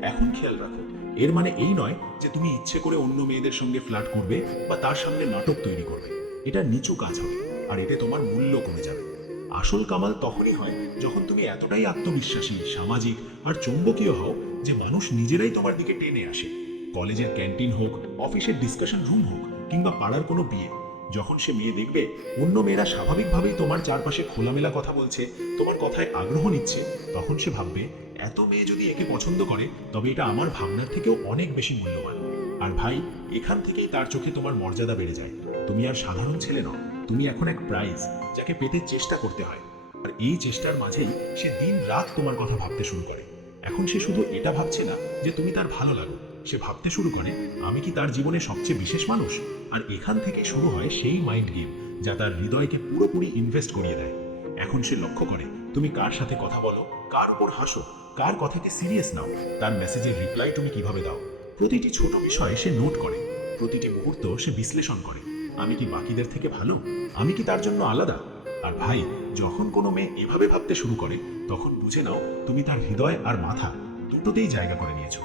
এখন খেয়াল রাখো, এর মানে এই নয় যে তুমি ইচ্ছে করে অন্য মেয়েদের সঙ্গে ফ্লার্ট করবে বা তার সামনে নাটক তৈরি করবে। এটা নিচু কাজ হবে, আর এতে তোমার মূল্য কমে যাবে। আসল কামাল তখনই হয় যখন তুমি এতটাই আত্মবিশ্বাসী, সামাজিক আর চৌম্বকীয় হও যে মানুষ নিজেরাই তোমার দিকে টেনে আসে। কলেজের ক্যান্টিন হোক, অফিসের ডিসকাশন রুম হোক, কিংবা পাড়ার কোনো বিয়ে, যখন সে মেয়ে দেখবে অন্য মেয়েরা স্বাভাবিকভাবেই তোমার চারপাশে খোলামেলা কথা বলছে, তোমার কথায় আগ্রহ নিচ্ছে, তখন সে ভাববে, এত মেয়ে যদি একে পছন্দ করে, তবে এটা আমার ভাবনার থেকেও অনেক বেশি মূল্যবান। আর ভাই, এখান থেকেই তার চোখে তোমার মর্যাদা বেড়ে যায়। তুমি আর সাধারণ ছেলে নও, তুমি এখন এক প্রাইজ, যাকে পেতে চেষ্টা করতে হয়। আর এই চেষ্টার মাঝেই সে দিন রাত তোমার কথা ভাবতে শুরু করে। এখন সে শুধু এটা ভাবছে না যে তুমি তার ভালো লাগো, সে ভাবতে শুরু করে, আমি কি তার জীবনে সবচেয়ে বিশেষ মানুষ? আর এখান থেকে শুরু হয় সেই মাইন্ড গেম, যা তার হৃদয়কে পুরোপুরি ইনভেস্ট করিয়ে দেয়। এখন সে লক্ষ্য করে তুমি কার সাথে কথা বলো, কার উপর হাসো, কার কথাকে সিরিয়াস নাও, তার মেসেজের রিপ্লাই তুমি কিভাবে দাও। প্রতিটি ছোট বিষয়ে সে নোট করে, প্রতিটি মুহূর্ত সে বিশ্লেষণ করে। আমি কি বাকিদের থেকে ভালো? আমি কি তার জন্য আলাদা? আর ভাই, যখন কোনো মেয়ে এভাবে ভাবতে শুরু করে তখন বুঝে নাও তুমি তার হৃদয় আর মাথা দুটোতেই জায়গা করে নিয়েছো।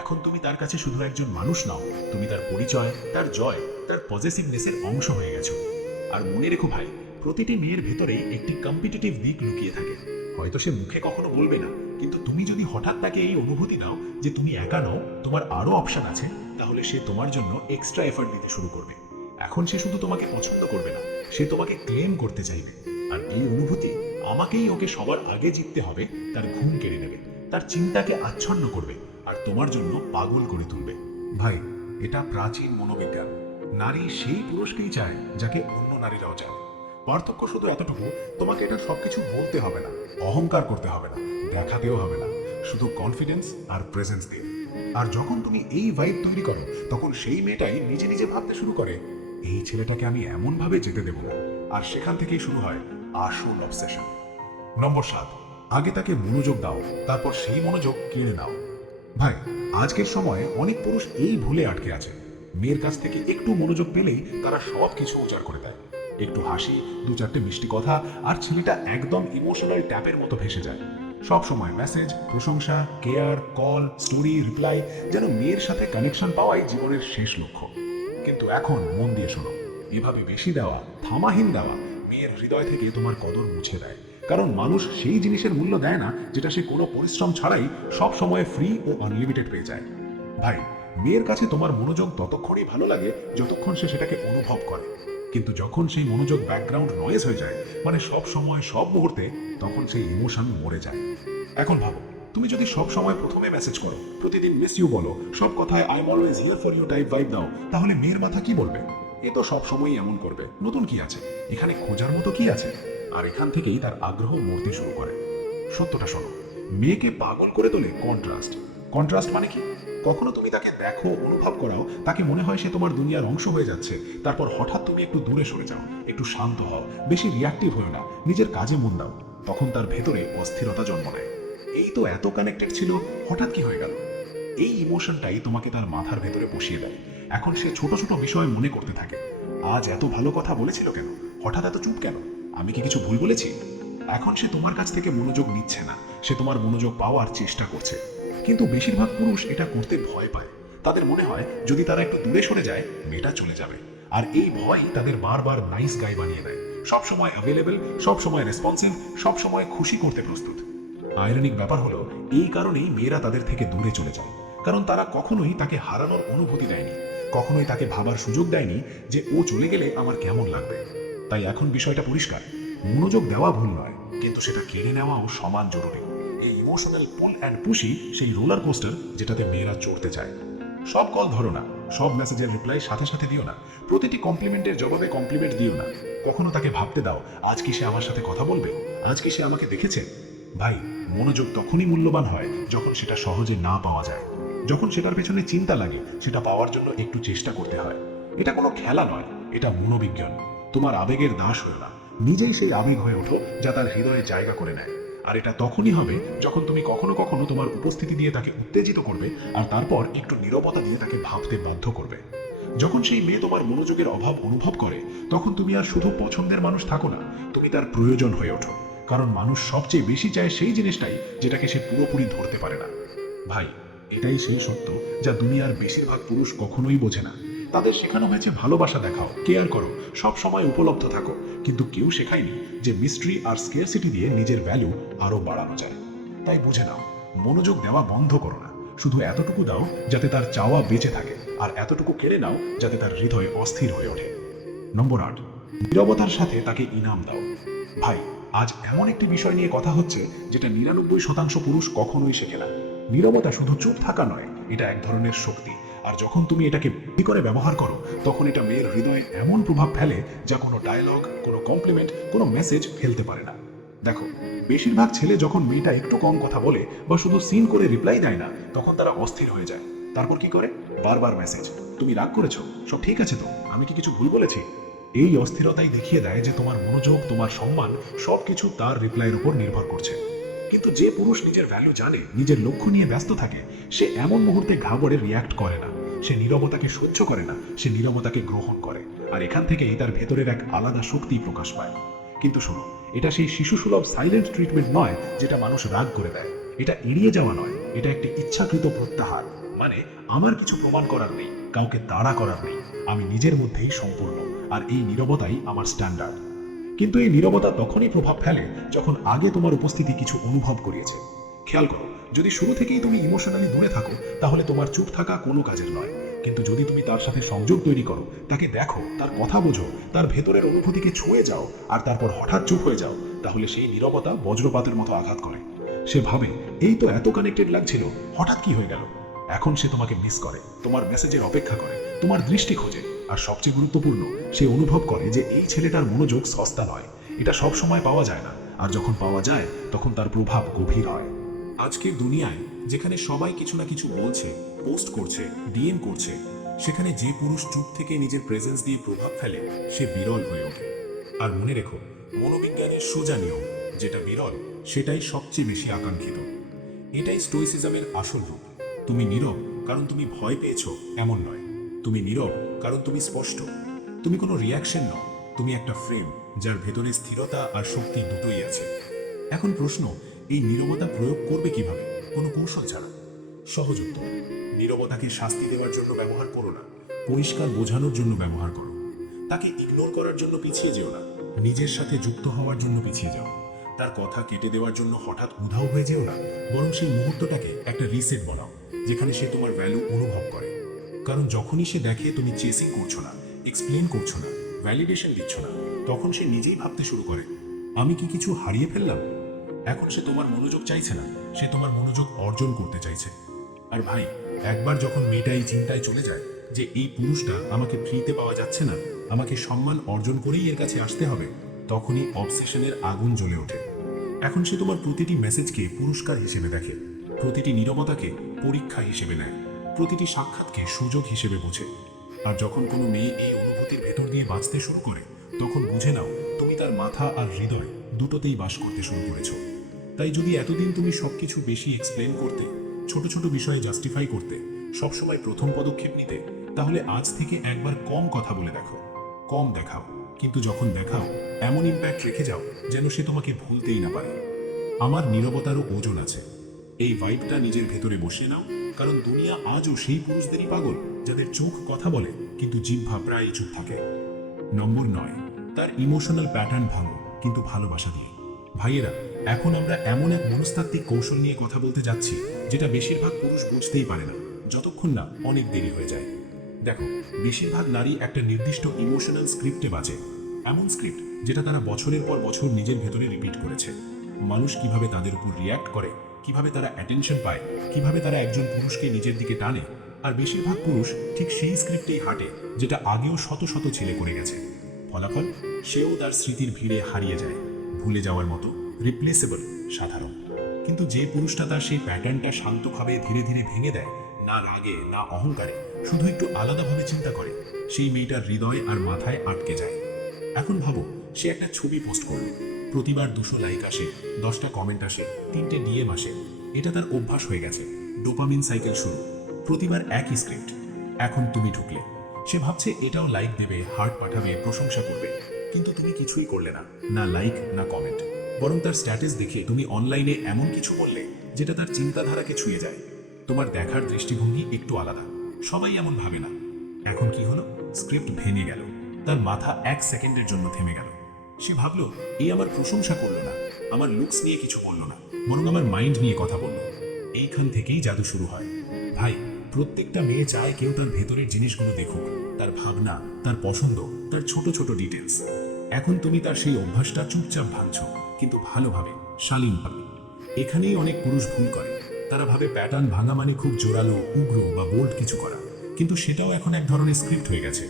এখন তুমি তার কাছে শুধু একজন মানুষ নাও, তুমি তার পরিচয়, তার জয়, তার পজিটিভনেসের অংশ হয়ে গেছো। আর মনে রেখো ভাই, প্রতিটি মেয়ের ভেতরেই একটি কম্পিটিটিভ দিক লুকিয়ে থাকে। হয়তো সে মুখে কখনো বলবে না, কিন্তু তুমি যদি হঠাৎ তাকে এই অনুভূতি নাও যে তুমি একা নও, তোমার আরো অপশন আছে, তাহলে সে তোমার জন্য এক্সট্রা এফর্ট দিতে শুরু করবে। এখন সে শুধু তোমাকে পছন্দ করবে না, সে তোমাকে ক্লেম করতে চাইবে। আর এই অনুভূতি আমাকেই ওকে সবার আগে জিততে হবে তার ঘুম কেড়ে নেবে, তার চিন্তাকে আচ্ছন্ন করবে, আর তোমার জন্য পাগল করে তুলবে। ভাই, এটা প্রাচীন মনোবিজ্ঞান। নারী সেই পুরুষকেই চায় যাকে অন্য নারীরাও চায়। পার্থক্য শুধু এতটুকু, তোমাকে এটা সবকিছু বলতে হবে না, অহংকার করতে হবে না, দেখাতেও হবে না, শুধু কনফিডেন্স আর প্রেজেন্স দিয়ে। আর যখন তুমি এই ভাইব তৈরি করো, তখন সেই মেয়েটাই নিজে নিজে ভাবতে শুরু করে, এই ছেলেটাকে আমি এমন ভাবে যেতে দেব না। আর সেখান থেকেই শুরু হয় আসল অবসেশন। নম্বর 7, আগে তাকে মনোযোগ দাও, তারপর সেই মনোযোগ কেড়ে নাও। ভাই, আজকের সময়ে অনেক পুরুষ এই ভুলে আটকে আছে। মেয়ের কাছ থেকে একটু মনোযোগ পেলেই তারা সব কিছু উজাড় করে দেয়। একটু হাসি, 2-4টে মিষ্টি কথা, আর ছেলেটা একদম ইমোশনাল ট্যাপের মতো ভেসে যায়। সব সময় মেসেজ, প্রশংসা, কেয়ার, কল, স্টোরি, রিপ্লাই, যেন মেয়ের সাথে কানেকশন পাওয়াই জীবনের শেষ লক্ষ্য। কিন্তু এখন মন দিয়ে শোনো, এভাবে বেশি দেওয়া, থামাহীন দেওয়া মেয়ের হৃদয় থেকে তোমার কদর মুছে দেয়। কারণ মানুষ সেই জিনিসের মূল্য দেয় না যেটা সে কোনো পরিশ্রম ছাড়াই সব সময় ফ্রি ও আনলিমিটেড পেয়ে যায়। ভাই, মেয়ের কাছে তোমার মনোযোগ ততক্ষণই ভালো লাগে যতক্ষণ সে সেটাকে অনুভব করে। কিন্তু যখন সেই মনোযোগ ব্যাকগ্রাউন্ড নয়েজ হয়ে যায়, মানে সব সময় সব মুহূর্তে, তখন সেই ইমোশন মরে যায়। এখন ভাবো, তুমি যদি সব সময় প্রথমে মেসেজ করো, প্রতিদিন মিস ইউ বলো, সব কথায় I am always here for you type vibe দাও, তাহলে মেয়ের মাথা কি বলবে? এ তো সব সময়ই এমন করবে, নতুন কি আছে এখানে, খোঁজার মতো কি আছে? আর এখান থেকেই তার আগ্রহ মরতে শুরু করে। সত্যটা শোনো, মেয়েকে পাগল করে তোলে কন্ট্রাস্ট। কন্ট্রাস্ট মানে কি? কখনো তুমি তাকে দেখো, অনুভব করাও, তাকে মনে হয় সে তোমার দুনিয়ার অংশ হয়ে যাচ্ছে, তারপর হঠাৎ তুমি একটু দূরে সরে যাও, একটু শান্ত হও, বেশি রিয়াক্টিভ হও না, নিজের কাজে মন দাও, তখন তার ভেতরে অস্থিরতা জন্ম নেয়। এই তো এত কানেক্টেড ছিল, হঠাৎ কি হয়ে গেল? এই ইমোশনটাই তোমাকে তার মাথার ভেতরে বসিয়ে দেয়। এখন সে ছোট ছোট বিষয় মনে করতে থাকে, আজ এত ভালো কথা বলেছিল কেন, হঠাৎ এত চুপ কেন, আমি কি কিছু ভুল বলেছি? এখন সে তোমার কাছ থেকে মনোযোগ নিচ্ছে না, সে তোমার মনোযোগ পাওয়ার চেষ্টা করছে। কিন্তু বেশিরভাগ পুরুষ এটা করতে ভয় পায়। তাদের মনে হয় যদি তারা একটু দূরে সরে যায়, মেয়েটা চলে যাবে। আর এই ভয় তাদের বারবার নাইস গাই বানিয়ে দেয়, সবসময় অ্যাভেলেবেল, সবসময় রেসপন্সিভ, সবসময় খুশি করতে প্রস্তুত। আয়রনিক ব্যাপার হলো, এই কারণেই মেয়েরা তাদের থেকে দূরে চলে যায়। কারণ তারা কখনোই তাকে হারানোর অনুভূতি দেয়নি, কখনোই তাকে ভাবার সুযোগ দেয়নি যে ও চলে গেলে আমার কেমন লাগবে। তাই এখন বিষয়টা পরিষ্কার, মনোযোগ দেওয়া ভুল নয়, কিন্তু সেটা কেড়ে নেওয়াও সমান জরুরি। এই ইমোশনাল পুল অ্যান্ড পুশি সেই রোলার কোস্টার যেটাতে মেয়েরা চড়তে চায়। সব কল ধরো না, সব মেসেজের রিপ্লাই সাথে সাথে দিও না, প্রতিটি কমপ্লিমেন্টের জবাবে কমপ্লিমেন্ট দিও না। কখনো তাকে ভাবতে দাও, আজ কি সে আমার সাথে কথা বলবে, আজ কি সে আমাকে দেখেছে। ভাই, মনোযোগ তখনই মূল্যবান হয় যখন সেটা সহজে না পাওয়া যায়, যখন সেটার পেছনে চিন্তা লাগে, সেটা পাওয়ার জন্য একটু চেষ্টা করতে হয়। এটা কোনো খেলা নয়, এটা মনোবিজ্ঞান। তোমার আবেগের দাস হয়ে না, নিজেই সেই আবেগ হয়ে ওঠো যা তার হৃদয়ে জায়গা করে নেয়। আর এটা তখনই হবে যখন তুমি কখনো কখনো তোমার উপস্থিতি দিয়ে তাকে উত্তেজিত করবে, আর তারপর একটু নীরবতা দিয়ে তাকে ভাবতে বাধ্য করবে। যখন সেই মেয়ে তোমার মনোযোগের অভাব অনুভব করে, তখন তুমি আর শুধু পছন্দের মানুষ থাকো না, তুমি তার প্রয়োজন হয়ে ওঠো। কারণ মানুষ সবচেয়ে বেশি চায় সেই জিনিসটাই যেটাকে সে পুরোপুরি ধরতে পারে না। ভাই, এটাই সেই সত্য যা দুনিয়ার বেশিরভাগ পুরুষ কখনোই বোঝে না। তাদের শেখানো হয়েছে ভালোবাসা দেখাও, কেয়ার করো, সব সময় উপলব্ধ থাকো, কিন্তু কেউ শেখায়নি যে মিস্ট্রি আর স্কেয়ারসিটি দিয়ে নিজের ভ্যালু আরো বাড়ানো যায়। তাই বুঝে নাও, মনোযোগ দেওয়া বন্ধ করো না, শুধু এতটুকু দাও যাতে তার চাওয়া বেঁচে থাকে, আর এতটুকু কেড়ে নাও যাতে তার হৃদয় অস্থির হয়ে ওঠে। নম্বর 8, নীরবতার সাথে তাকে ইনাম দাও। ভাই, আজ এমন একটি বিষয় নিয়ে কথা হচ্ছে যেটা 99% পুরুষ কখনোই শেখে না। নীরবতা শুধু চুপ থাকা নয়, এটা এক ধরনের শক্তি। আর যখন তুমি এটাকে বুদ্ধি করে ব্যবহার করো, তখন এটা মেয়ের হৃদয়ে এমন প্রভাব ফেলে যা কোনো ডায়লগ, কোনো কমপ্লিমেন্ট, কোনো মেসেজ ফেলতে পারে না। দেখো, বেশিরভাগ ছেলে যখন মেয়েটা একটু কম কথা বলে বা শুধু সিন করে রিপ্লাই দেয় না, তখন তারা অস্থির হয়ে যায়। তারপর কি করে? বারবার মেসেজ, তুমি রাগ করেছো, সব ঠিক আছে তো, আমি কি কিছু ভুল বলেছি? এই অস্থিরতাই দেখিয়ে দেয় যে তোমার মনোযোগ, তোমার সম্মান সবকিছু তার রিপ্লাইয়ের উপর নির্ভর করছে। কিন্তু যে পুরুষ নিজের ভ্যালু জানে, নিজের লক্ষ্য নিয়ে ব্যস্ত থাকে, সে এমন মুহূর্তে ঘাবড়ে রিয়াক্ট করে না, সে নীরবতাকে সহ্য করে না, সে নীরবতাকে গ্রহণ করে। আর এখান থেকেই তার ভেতরের এক আলাদা শক্তি প্রকাশ পায়। কিন্তু শোনো, এটা সেই শিশুসুলভ সাইলেন্ট ট্রিটমেন্ট নয় যেটা মানুষ রাগ করে দেয়। এটা এড়িয়ে যাওয়া নয়, এটা একটি ইচ্ছাকৃত প্রত্যাহার। মানে আমার কিছু প্রমাণ করার নেই, কাউকে তাড়া করার নেই, আমি নিজের মধ্যেই সম্পূর্ণ, আর এই নীরবতাই আমার স্ট্যান্ডার্ড। কিন্তু এই নীরবতা তখনই প্রভাব ফেলে যখন আগে তোমার উপস্থিতি কিছু অনুভব করিয়েছে। খেয়াল করো, যদি শুরু থেকেই তুমি ইমোশনালি দূরে থাকো তাহলে তোমার চুপ থাকা কোনো কাজের নয়। কিন্তু যদি তুমি তার সাথে সংযোগ তৈরি করো, তাকে দেখো, তার কথা বোঝো, তার ভেতরের অনুভূতিকে ছুঁয়ে যাও, আর তারপর হঠাৎ চুপ হয়ে যাও, তাহলে সেই নীরবতা বজ্রপাতের মতো আঘাত করে। সে ভাবে, এই তো এত কানেক্টেড লাগছিল, হঠাৎ কি হয়ে গেল? এখন সে তোমাকে মিস করে, তোমার মেসেজের অপেক্ষা করে, তোমার দৃষ্টি খোঁজে। আর সবচেয়ে গুরুত্বপূর্ণ, সে অনুভব করে যে এই ছেলেটার মনোযোগ সস্তা নয়, এটা সব সময় পাওয়া যায় না, আর যখন পাওয়া যায় তখন তার প্রভাব গভীর হয়। আজকের দুনিয়ায় যেখানে সবাই কিছু না কিছু বলছে, পোস্ট করছে, ডিএম করছে, সেখানে যে পুরুষ চুপ থেকে নিজের প্রেজেন্স দিয়ে প্রভাব ফেলে সে বিরল হয়ে ওঠে। আর মনে রেখো, মনোবিজ্ঞানের সোজা নিয়ম, যেটা বিরল সেটাই সবচেয়ে বেশি আকাঙ্ক্ষিত। এটাই স্টোইসিজমের আসল রূপ। তুমি নীরব কারণ তুমি ভয় পেয়েছো এমন নয়, তুমি নীরব কারণ তুমি স্পষ্ট। তুমি কোনো রিয়াকশন নও, তুমি একটা ফ্রেম যার ভেতরে স্থিরতা আর শক্তি দুটোই আছে। এখন প্রশ্ন, এই নীরবতা প্রয়োগ করবে কিভাবে? কোনো কৌশল ছাড়া। সহজ উত্তর, নীরবতাকে শাস্তি দেওয়ার জন্য ব্যবহার করো না, পরিষ্কার বোঝানোর জন্য ব্যবহার করো। তাকে ইগনোর করার জন্য পিছিয়ে যেও না, নিজের সাথে যুক্ত হওয়ার জন্য পিছিয়ে যাও। তার কথা কেটে দেওয়ার জন্য হঠাৎ উধাও হয়ে যেও না, বরং সেই মুহূর্তটাকে একটা রিসেট বানাও, যেখানে সে তোমার ভ্যালু অনুভব করে। কারণ যখনই সে দেখে তুমি চেসিং করছো না, এক্সপ্লেন করছো না, ভ্যালিডেশন দিচ্ছ না, তখন সে নিজেই ভাবতে শুরু করে, আমি কি কিছু হারিয়ে ফেললাম? এখন সে তোমার মনোযোগ চাইছে না, সে তোমার মনোযোগ অর্জন করতে চাইছে। আর ভাই, একবার যখন মেয়েটা এই চিন্তায় চলে যায় যে এই পুরুষটা আমাকে ফ্রিতে পাওয়া যাচ্ছে না, আমাকে সম্মান অর্জন করেই এর কাছে আসতে হবে, তখনই অবসেশনের আগুন জ্বলে ওঠে। এখন সে তোমার প্রতিটি মেসেজকে পুরস্কার হিসেবে দেখে, প্রতিটি নীরবতাকে পরীক্ষা হিসেবে নেয়, প্রতিটি সাক্ষাৎকে সুযোগ হিসেবে বোঝে। আর যখন কোনো মেয়ে এই অনুভূতির ভেতর দিয়ে বাঁচতে শুরু করে, তখন বুঝে নাও তুমি তার মাথা আর হৃদয় দুটোতেই বাস করতে শুরু করেছো। তাই যদি এতদিন তুমি সবকিছু বেশি এক্সপ্লেন করতে, ছোট ছোট বিষয়ে জাস্টিফাই করতে, সবসময় প্রথম পদক্ষেপ নিতে, তাহলে আজ থেকে একবার কম কথা বলে দেখো, কম দেখাও, কিন্তু যখন দেখাও এমন ইম্প্যাক্ট রেখে যাও যেন সে তোমাকে ভুলতেই না পারে। আমার নীরবতারও ওজন আছে, এই ভাইবটা নিজের ভেতরে বসিয়ে নাও, কারণ দুনিয়া আজও সেই পুরুষদেরই পাগল যাদের চোখ কথা বলে কিন্তু জিহ্বা প্রায়ই চুপ থাকে। নম্বর 9, তার ইমোশনাল প্যাটার্ন ভাঙো, কিন্তু ভালোবাসা দিয়ে। ভাইয়েরা, এখন আমরা এমন এক মনস্তাত্ত্বিক কৌশল নিয়ে কথা বলতে যাচ্ছি যেটা বেশিরভাগ পুরুষ বুঝতেই পারে না, যতক্ষণ না অনেক দেরি হয়ে যায়। দেখো, বেশিরভাগ নারী একটা নির্দিষ্ট ইমোশনাল স্ক্রিপ্টে বাঁচে, এমন স্ক্রিপ্ট যেটা তারা বছরের পর বছর নিজের ভেতরে রিপিট করেছে। মানুষ কিভাবে তাদের উপর রিয়্যাক্ট করে, কিভাবে তারা অ্যাটেনশন পায়, কিভাবে তারা একজন পুরুষকে নিজের দিকে টানে। আর বেশিরভাগ পুরুষ ঠিক সেই স্ক্রিপ্টেই হাঁটে যেটা আগেও শত শত ছেলে করে গেছে। ফলাফল, সেও তার স্মৃতির ভিড়ে হারিয়ে যায়, ভুলে যাওয়ার মতো, রিপ্লেসেবল, সাধারণ। কিন্তু যে পুরুষটা তার সেই প্যাটার্নটা শান্তভাবে ধীরে ধীরে ভেঙে দেয়, না রাগে না অহংকারে, শুধু একটু আলাদাভাবে চিন্তা করে, সেই মেয়েটার হৃদয় আর মাথায় আটকে যায়। এখন ভাবো, সে একটা ছবি পোস্ট করলো, প্রতিবার 200 লাইক আসে, 10টা কমেন্ট আসে, 3টে ডিএম আসে। এটা তার অভ্যাস হয়ে গেছে, ডোপামিন সাইকেল শুরু, প্রতিবার একই স্ক্রিপ্ট। এখন তুমি ঢুকলে, সে ভাবছে এটাও লাইক দেবে, হার্ট পাঠাবে, প্রশংসা করবে, কিন্তু তুমি কিছুই করলে না, না লাইক না কমেন্ট। বরং তার স্ট্যাটাস দেখে তুমি অনলাইনে এমন কিছু বললে যেটা তার চিন্তাধারাকে ছুঁয়ে যায়। তোমার দেখার দৃষ্টিভঙ্গি একটু আলাদা, সবাই এমন ভাবে না। এখন কি হলো? স্ক্রিপ্ট ভেঙে গেল, তার মাথা 1 সেকেন্ডের জন্য থেমে গেল। সে ভাবলো, এই আমার প্রশংসা করলো না, আমার লুকস নিয়ে কিছু বললো না, বরং আমার মাইন্ড নিয়ে কথা বললো। এইখান থেকেই জাদু শুরু হয়। ভাই, প্রত্যেকটা মেয়ে চায় কেউ তার ভেতরের জিনিসগুলো দেখুক, তার ভাবনা, তার পছন্দ, তার ছোট ছোট ডিটেলস। এখন তুমি তার সেই অভ্যাসটা চুপচাপ ভাঙছ, কিন্তু ভালোভাবে, শালীনভাবে। এখানেই অনেক পুরুষ ভুল করে, তারা ভাবে প্যাটার্ন ভাঙা মানে খুব জোরালো, উগ্র বা বোল্ড কিছু করা, কিন্তু সেটাও এখন এক ধরনের স্ক্রিপ্ট হয়ে গেছে।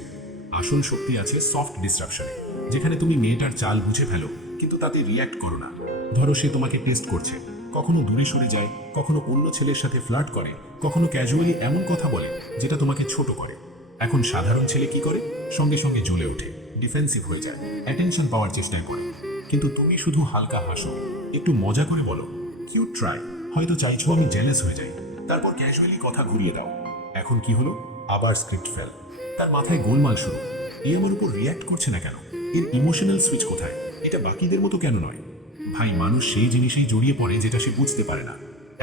আসল শক্তি আছে সফট ডিসরাপশনে, যেখানে তুমি মেয়েটার চাল বুঝে ফেলো কিন্তু তাতে রিয়্যাক্ট করো না। ধরো, সে তোমাকে টেস্ট করছে, কখনো দূরে সরে যায়, কখনো অন্য ছেলের সাথে ফ্লার্ট করে, কখনো ক্যাজুয়ালি এমন কথা বলে যেটা তোমাকে ছোট করে। এখন সাধারণ ছেলে কি করে? সঙ্গে সঙ্গে জ্বলে ওঠে, ডিফেন্সিভ হয়ে যায়, অ্যাটেনশন পাওয়ার চেষ্টা করে। কিন্তু তুমি শুধু হালকা হাসো, একটু মজা করে বলো, কিউট ট্রাই, হয়তো চাইছো আমি জেলাস হয়ে যাই, তারপর ক্যাজুয়ালি কথা ঘুরিয়ে দাও। এখন কি হলো? আবার স্ক্রিপ্ট ফেল, তার মাথায় গোলমাল শুরু। এ আমার উপর রিয়্যাক্ট করছে না কেন? এর ইমোশনাল সুইচ কোথায়? এ এটা বাকিদের মতো কেন নয়? ভাই, মানুষ সেই জিনিসেই জড়িয়ে পড়ে যেটা সে বুঝতে পারে না।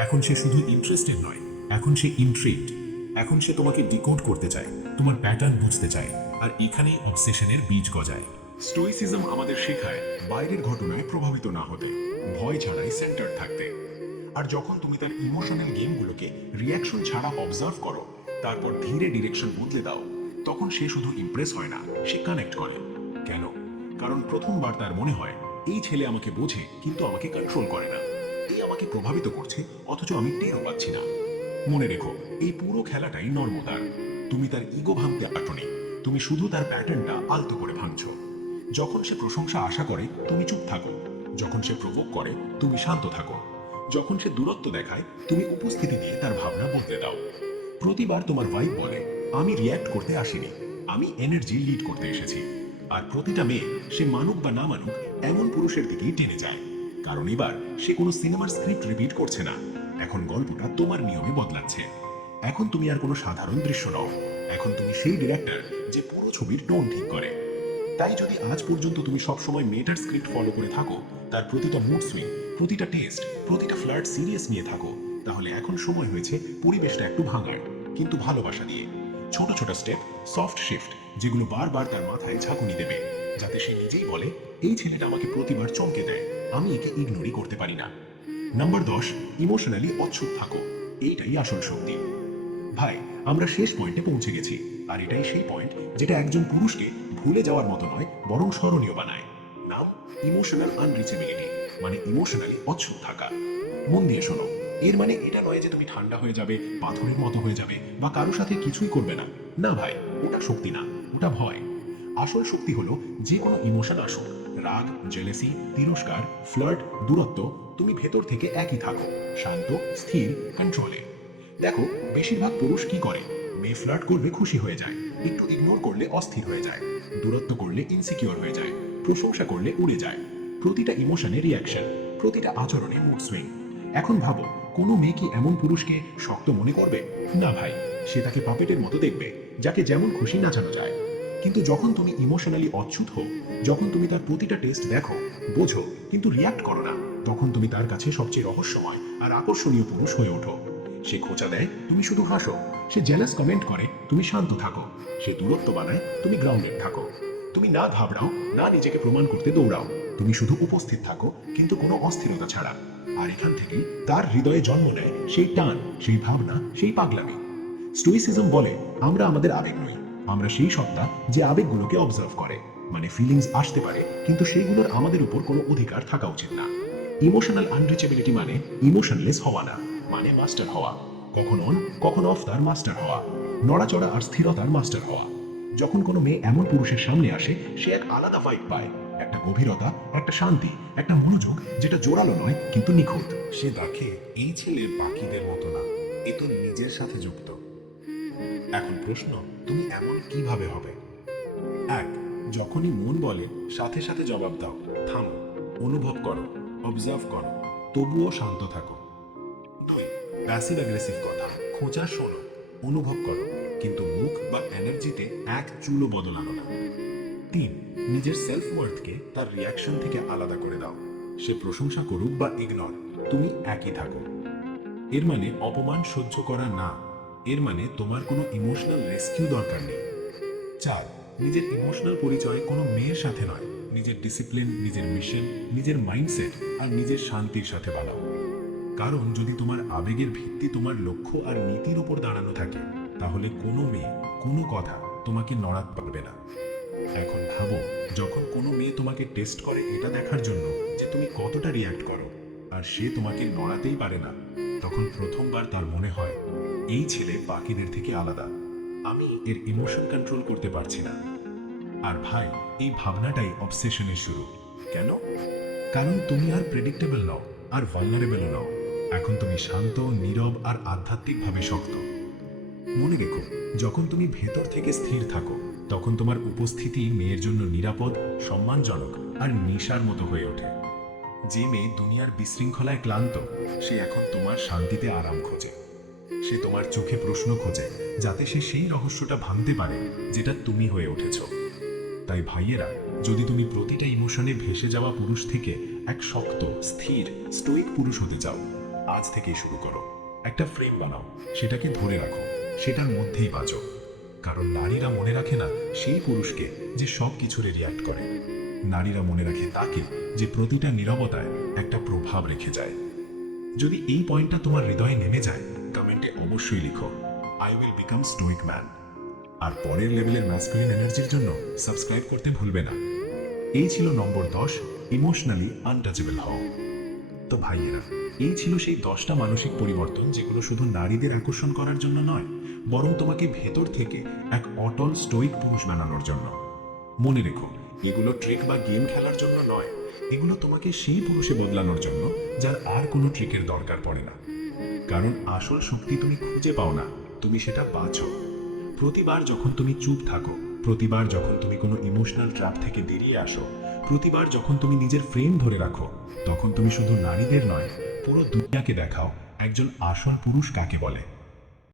এখন সে শুধু ইন্টারেস্টেড নয়, এখন সে ইন্ট্রিগড। এখন সে তোমাকে ডিকোড করতে চায়, তোমার প্যাটার্ন বুঝতে চায়, আর এখানেই অবসেশনের বীজ গজায়। স্টোইসিজম আমাদের শেখায় বাইরের ঘটনায় প্রভাবিত না হতে, ভয় ছাড়াই সেন্টার থাকতে। আর যখন তুমি তার ইমোশনাল গেমগুলোকে রিয়াকশন ছাড়া অবজার্ভ করো, তারপর ধীরে ডিরেকশন বদলে দাও, তখন সে শুধু ইমপ্রেস হয় না, সে কানেক্ট করে। কেন? কারণ প্রথমবার তার মনে হয় এই ছেলে আমাকে বোঝে কিন্তু আমাকে কন্ট্রোল করে না, এই আমাকে প্রভাবিত করছে অথচ আমি টেরও পাচ্ছি না। মনে রেখো, এই পুরো খেলাটাই নর্মদার। তুমি তার ইগো ভাঙতে পারোনি, তুমি শুধু তার প্যাটার্নটা আলতো করে ভাঙছো। যখন সে প্রশংসা আশা করে তুমি চুপ থাকো, যখন সে প্রভোগ করে তুমি শান্ত থাকো, যখন সে দূরত্ব দেখায় তুমি উপস্থিতি দিয়ে তার ভাবনা বদলে দাও। প্রতিবার তোমার ভাইব বলে আমি রিয়্যাক্ট করতে আসিনি, আমি এনার্জি লিড করতে এসেছি। আর প্রতিটা মেয়ে, সে মানুক বা না মানুক, এমন পুরুষের দিকেই টেনে যায়। কারণ এবার সে কোনো সিনেমার স্ক্রিপ্ট রিপিট করছে না, এখন গল্পটা তোমার নিয়মে বদলাচ্ছে। এখন তুমি আর কোনো সাধারণ দৃশ্য নও, এখন তুমি সেই ডিরেক্টর যে পুরো ছবির টোন ঠিক করে। তাই যদি আজ পর্যন্ত তুমি সবসময় মেয়েটার স্ক্রিপ্ট ফলো করে থাকো, তার প্রতিটা মুড সুইং, প্রতিটা টেস্ট, প্রতিটা ফ্লার্ট সিরিয়াস নিয়ে থাকো, তাহলে এখন সময় হয়েছে পরিবেশটা একটু ভাঙার, কিন্তু ভালোবাসা দিয়ে। ছোট ছোট স্টেপ, সফট শিফট, যেগুলো বারবার তার মাথায় ঝাঁকুনি দেবে, যাতে সে নিজেই বলে এই ছেলেটা আমাকে প্রতিবার চমকে দেয়, আমি একে ইগনোরই করতে পারি না। নাম্বার 10, ইমোশনালি অচ্ছুত থাকো। এইটাই আসল শক্তি। ভাই, আমরা শেষ পয়েন্টে পৌঁছে গেছি, আর এটাই সেই পয়েন্ট যেটা একজন পুরুষকে ভুলে যাওয়ার মতো নয়, বরং স্মরণীয় বানায়। নাম ইমোশনাল আনরিচেবিলিটি, মানে ইমোশনালি অচ্ছুত থাকা। মন দিয়ে শোনো, এর মানে এটা নয় যে তুমি ঠান্ডা হয়ে যাবে, পাথরের মতো হয়ে যাবে, বা কারো সাথে কিছুই করবে না। না ভাই, ওটা শক্তি না, ওটা ভয়। আসল শক্তি হলো যে কোনো ইমোশন আসুক, রাগ, জেলেসি, তিরস্কার, ফ্লার্ট, দূরত্ব, তুমি ভেতর থেকে একই থাকো, শান্ত, স্থির, কন্ট্রোলে। দেখো, বেশিরভাগ পুরুষ কি করে? মেয়ে ফ্লার্ট করলে খুশি হয়ে যায়, একটু ইগনোর করলে অস্থির হয়ে যায়, দূরত্ব করলে ইনসিকিউর হয়ে যায়, প্রশংসা করলে উড়ে যায়। প্রতিটা ইমোশনে রিয়াকশন, প্রতিটা আচরণে মুড সুইং। এখন ভাবো, কোনো মেয়ে কি এমন পুরুষকে শক্ত মনে করবে? না ভাই, সে তাকে পাপেটের মতো দেখবে, যাকে যেমন খুশি নাচানো যায়। কিন্তু যখন তুমি ইমোশনালি অচ্ছুত হও, যখন তুমি তার প্রতিটা টেস্ট দেখো, বোঝো, কিন্তু রিয়াক্ট করো না, তখন তুমি তার কাছে সবচেয়ে রহস্যময় আর আকর্ষণীয় পুরুষ হয়ে ওঠো। সে খোঁচা দেয়, তুমি শুধু হাসো। সে জেলাস কমেন্ট করে, তুমি শান্ত থাকো। সে দূরত্ব বানায়, তুমি গ্রাউন্ডেড থাকো। তুমি না ঘাবড়াও, না নিজেকে প্রমাণ করতে দৌড়াও, তুমি শুধু উপস্থিত থাকো, কিন্তু কোনো অস্থিরতা ছাড়া। আর এখান থেকেই তার হৃদয়ে জন্ম নেয় সেই টান, সেই ভাবনা, সেই পাগলামি। স্টোইসিজম বলে আমরা আমাদের আবেগ নই, আমরা সেই সত্তা যে আবেগগুলোকে অবজার্ভ করে। মানে ফিলিংস আসতে পারে, কিন্তু সেইগুলোর আমাদের উপর কোনো অধিকার থাকা উচিত না। ইমোশনাল আনরিচেবিলিটি মানে ইমোশনলেস হওয়া না, মানে মাস্টার হওয়া। কখন অন, কখন অফ তার মাস্টার হওয়া, নড়াচড়া আর স্থিরতার মাস্টার হওয়া। যখন কোনো মেয়ে এমন পুরুষের সামনে আসে, সে এক আলাদা ভাইব পায়, একটা গভীরতা, একটা শান্তি, একটা মনোযোগ যেটা জোরালো নয় কিন্তু নিখুঁত। সে দেখে এই ছেলে বাকিদের মতো না, এ তো নিজের সাথে যুক্ত। এখন প্রশ্ন, তুমি এমন কিভাবে হবে? 1, যখনই মন বলে সাথে সাথে জবাব দাও, থামো, অনুভব করো, অবজার্ভ করো, তবুও শান্ত থাকো। 2, প্যাসিভ অ্যাগ্রেসিভ কথা, খোঁচা শোনো, অনুভব করো, কিন্তু মুখ বা এনার্জিতে এক চুলও বদলানো না। 3, নিজের সেলফ ওয়ার্থকে তার রিয়াকশন থেকে আলাদা করে দাও। সে প্রশংসা করুক বা ইগনোর, তুমি একই থাকো। এর মানে অপমান সহ্য করা না, এর মানে তোমার কোনো ইমোশনাল রেস্কিউ দরকার নেই। 4, নিজের ইমোশনাল পরিচয় কোনো মেয়ের সাথে নয়, নিজের ডিসিপ্লিন, নিজের মিশন, নিজের মাইন্ডসেট আর নিজের শান্তির সাথে বানাও। কারণ যদি তোমার আবেগের ভিত্তি তোমার লক্ষ্য আর নীতির উপর দাঁড়ানো থাকে, তাহলে কোনো মেয়ে, কোনো কথা তোমাকে নড়াতে পারবে না। এখন ভাবো, যখন কোনো মেয়ে তোমাকে টেস্ট করে এটা দেখার জন্য যে তুমি কতটা রিয়্যাক্ট করো, আর সে তোমাকে নড়াতেই পারে না, তখন প্রথমবার তার মনে হয় এই ছেলে বাকিদের থেকে আলাদা, আমি এর ইমোশন কন্ট্রোল করতে পারছি না। আর ভাই, এই ভাবনাটাই অবসেশনের শুরু। কেন? কারণ তুমি আর প্রেডিক্টেবল নও, আর ভালনারেবলও নও। এখন তুমি শান্ত, নীরব আর আধ্যাত্মিকভাবে শক্ত। মনে রেখো, যখন তুমি ভেতর থেকে স্থির থাকো, তখন তোমার উপস্থিতি মেয়ের জন্য নিরাপদ, সম্মানজনক আর নেশার মতো হয়ে ওঠে। যে মেয়ে দুনিয়ার বিশৃঙ্খলায় ক্লান্ত, সে এখন তোমার শান্তিতে আরাম খোঁজে। সে তোমার চোখে প্রশ্ন খোঁজে, যাতে সে সেই রহস্যটা ভাঙতে পারে যেটা তুমি হয়ে উঠেছ। তাই ভাইয়েরা, যদি তুমি প্রতিটা ইমোশনে ভেসে যাওয়া পুরুষ থেকে এক শক্ত স্থির স্টোইক পুরুষ হতে চাও, আজ থেকেই শুরু করো। একটা ফ্রেম বানাও, সেটাকে ধরে রাখো, সেটার মধ্যেই বাঁচো। কারণ নারীরা মনে রাখে না সেই পুরুষকে যে সব কিছুরে রিয়াক্ট করে, নারীরা মনে রাখে তাকে যে প্রতিটা নীরবতায় একটা প্রভাব রেখে যায়। যদি এই পয়েন্টটা তোমার হৃদয়ে নেমে যায়, কমেন্টে অবশ্যই লিখো, I will become stoic man. আর পরের লেভেলের ম্যাসকুলিন এনার্জির জন্য সাবস্ক্রাইব করতে ভুলবে না। এই ছিল নম্বর 10, ইমোশনালি আনটাচেবল হও। তো ভাইয়েরা, এই ছিল সেই 10টা মানসিক পরিবর্তন যেগুলো শুধু নারীদের আকর্ষণ করার জন্য নয়, বরং তোমাকে ভেতর থেকে এক অটল স্টোইক পুরুষ বানানোর জন্য। মনে রেখো, এগুলো ট্রিক বা গেম খেলার জন্য নয়, এগুলো তোমাকে সেই পুরুষে বদলানোর জন্য যার আর কোনো ট্রিকের দরকার পড়ে না। কারণ আসল শক্তি তুমি খুঁজে পাও না, তুমি সেটা বাছো। প্রতিবার যখন তুমি চুপ থাকো, প্রতিবার যখন তুমি কোনো ইমোশনাল ট্র্যাপ থেকে বেরিয়ে আসো, প্রতিবার যখন তুমি নিজের ফ্রেম ধরে রাখো, তখন তুমি শুধু নারীদের নয়, পুরো দুনিয়াকে দেখাও একজন আসল পুরুষ কাকে বলে।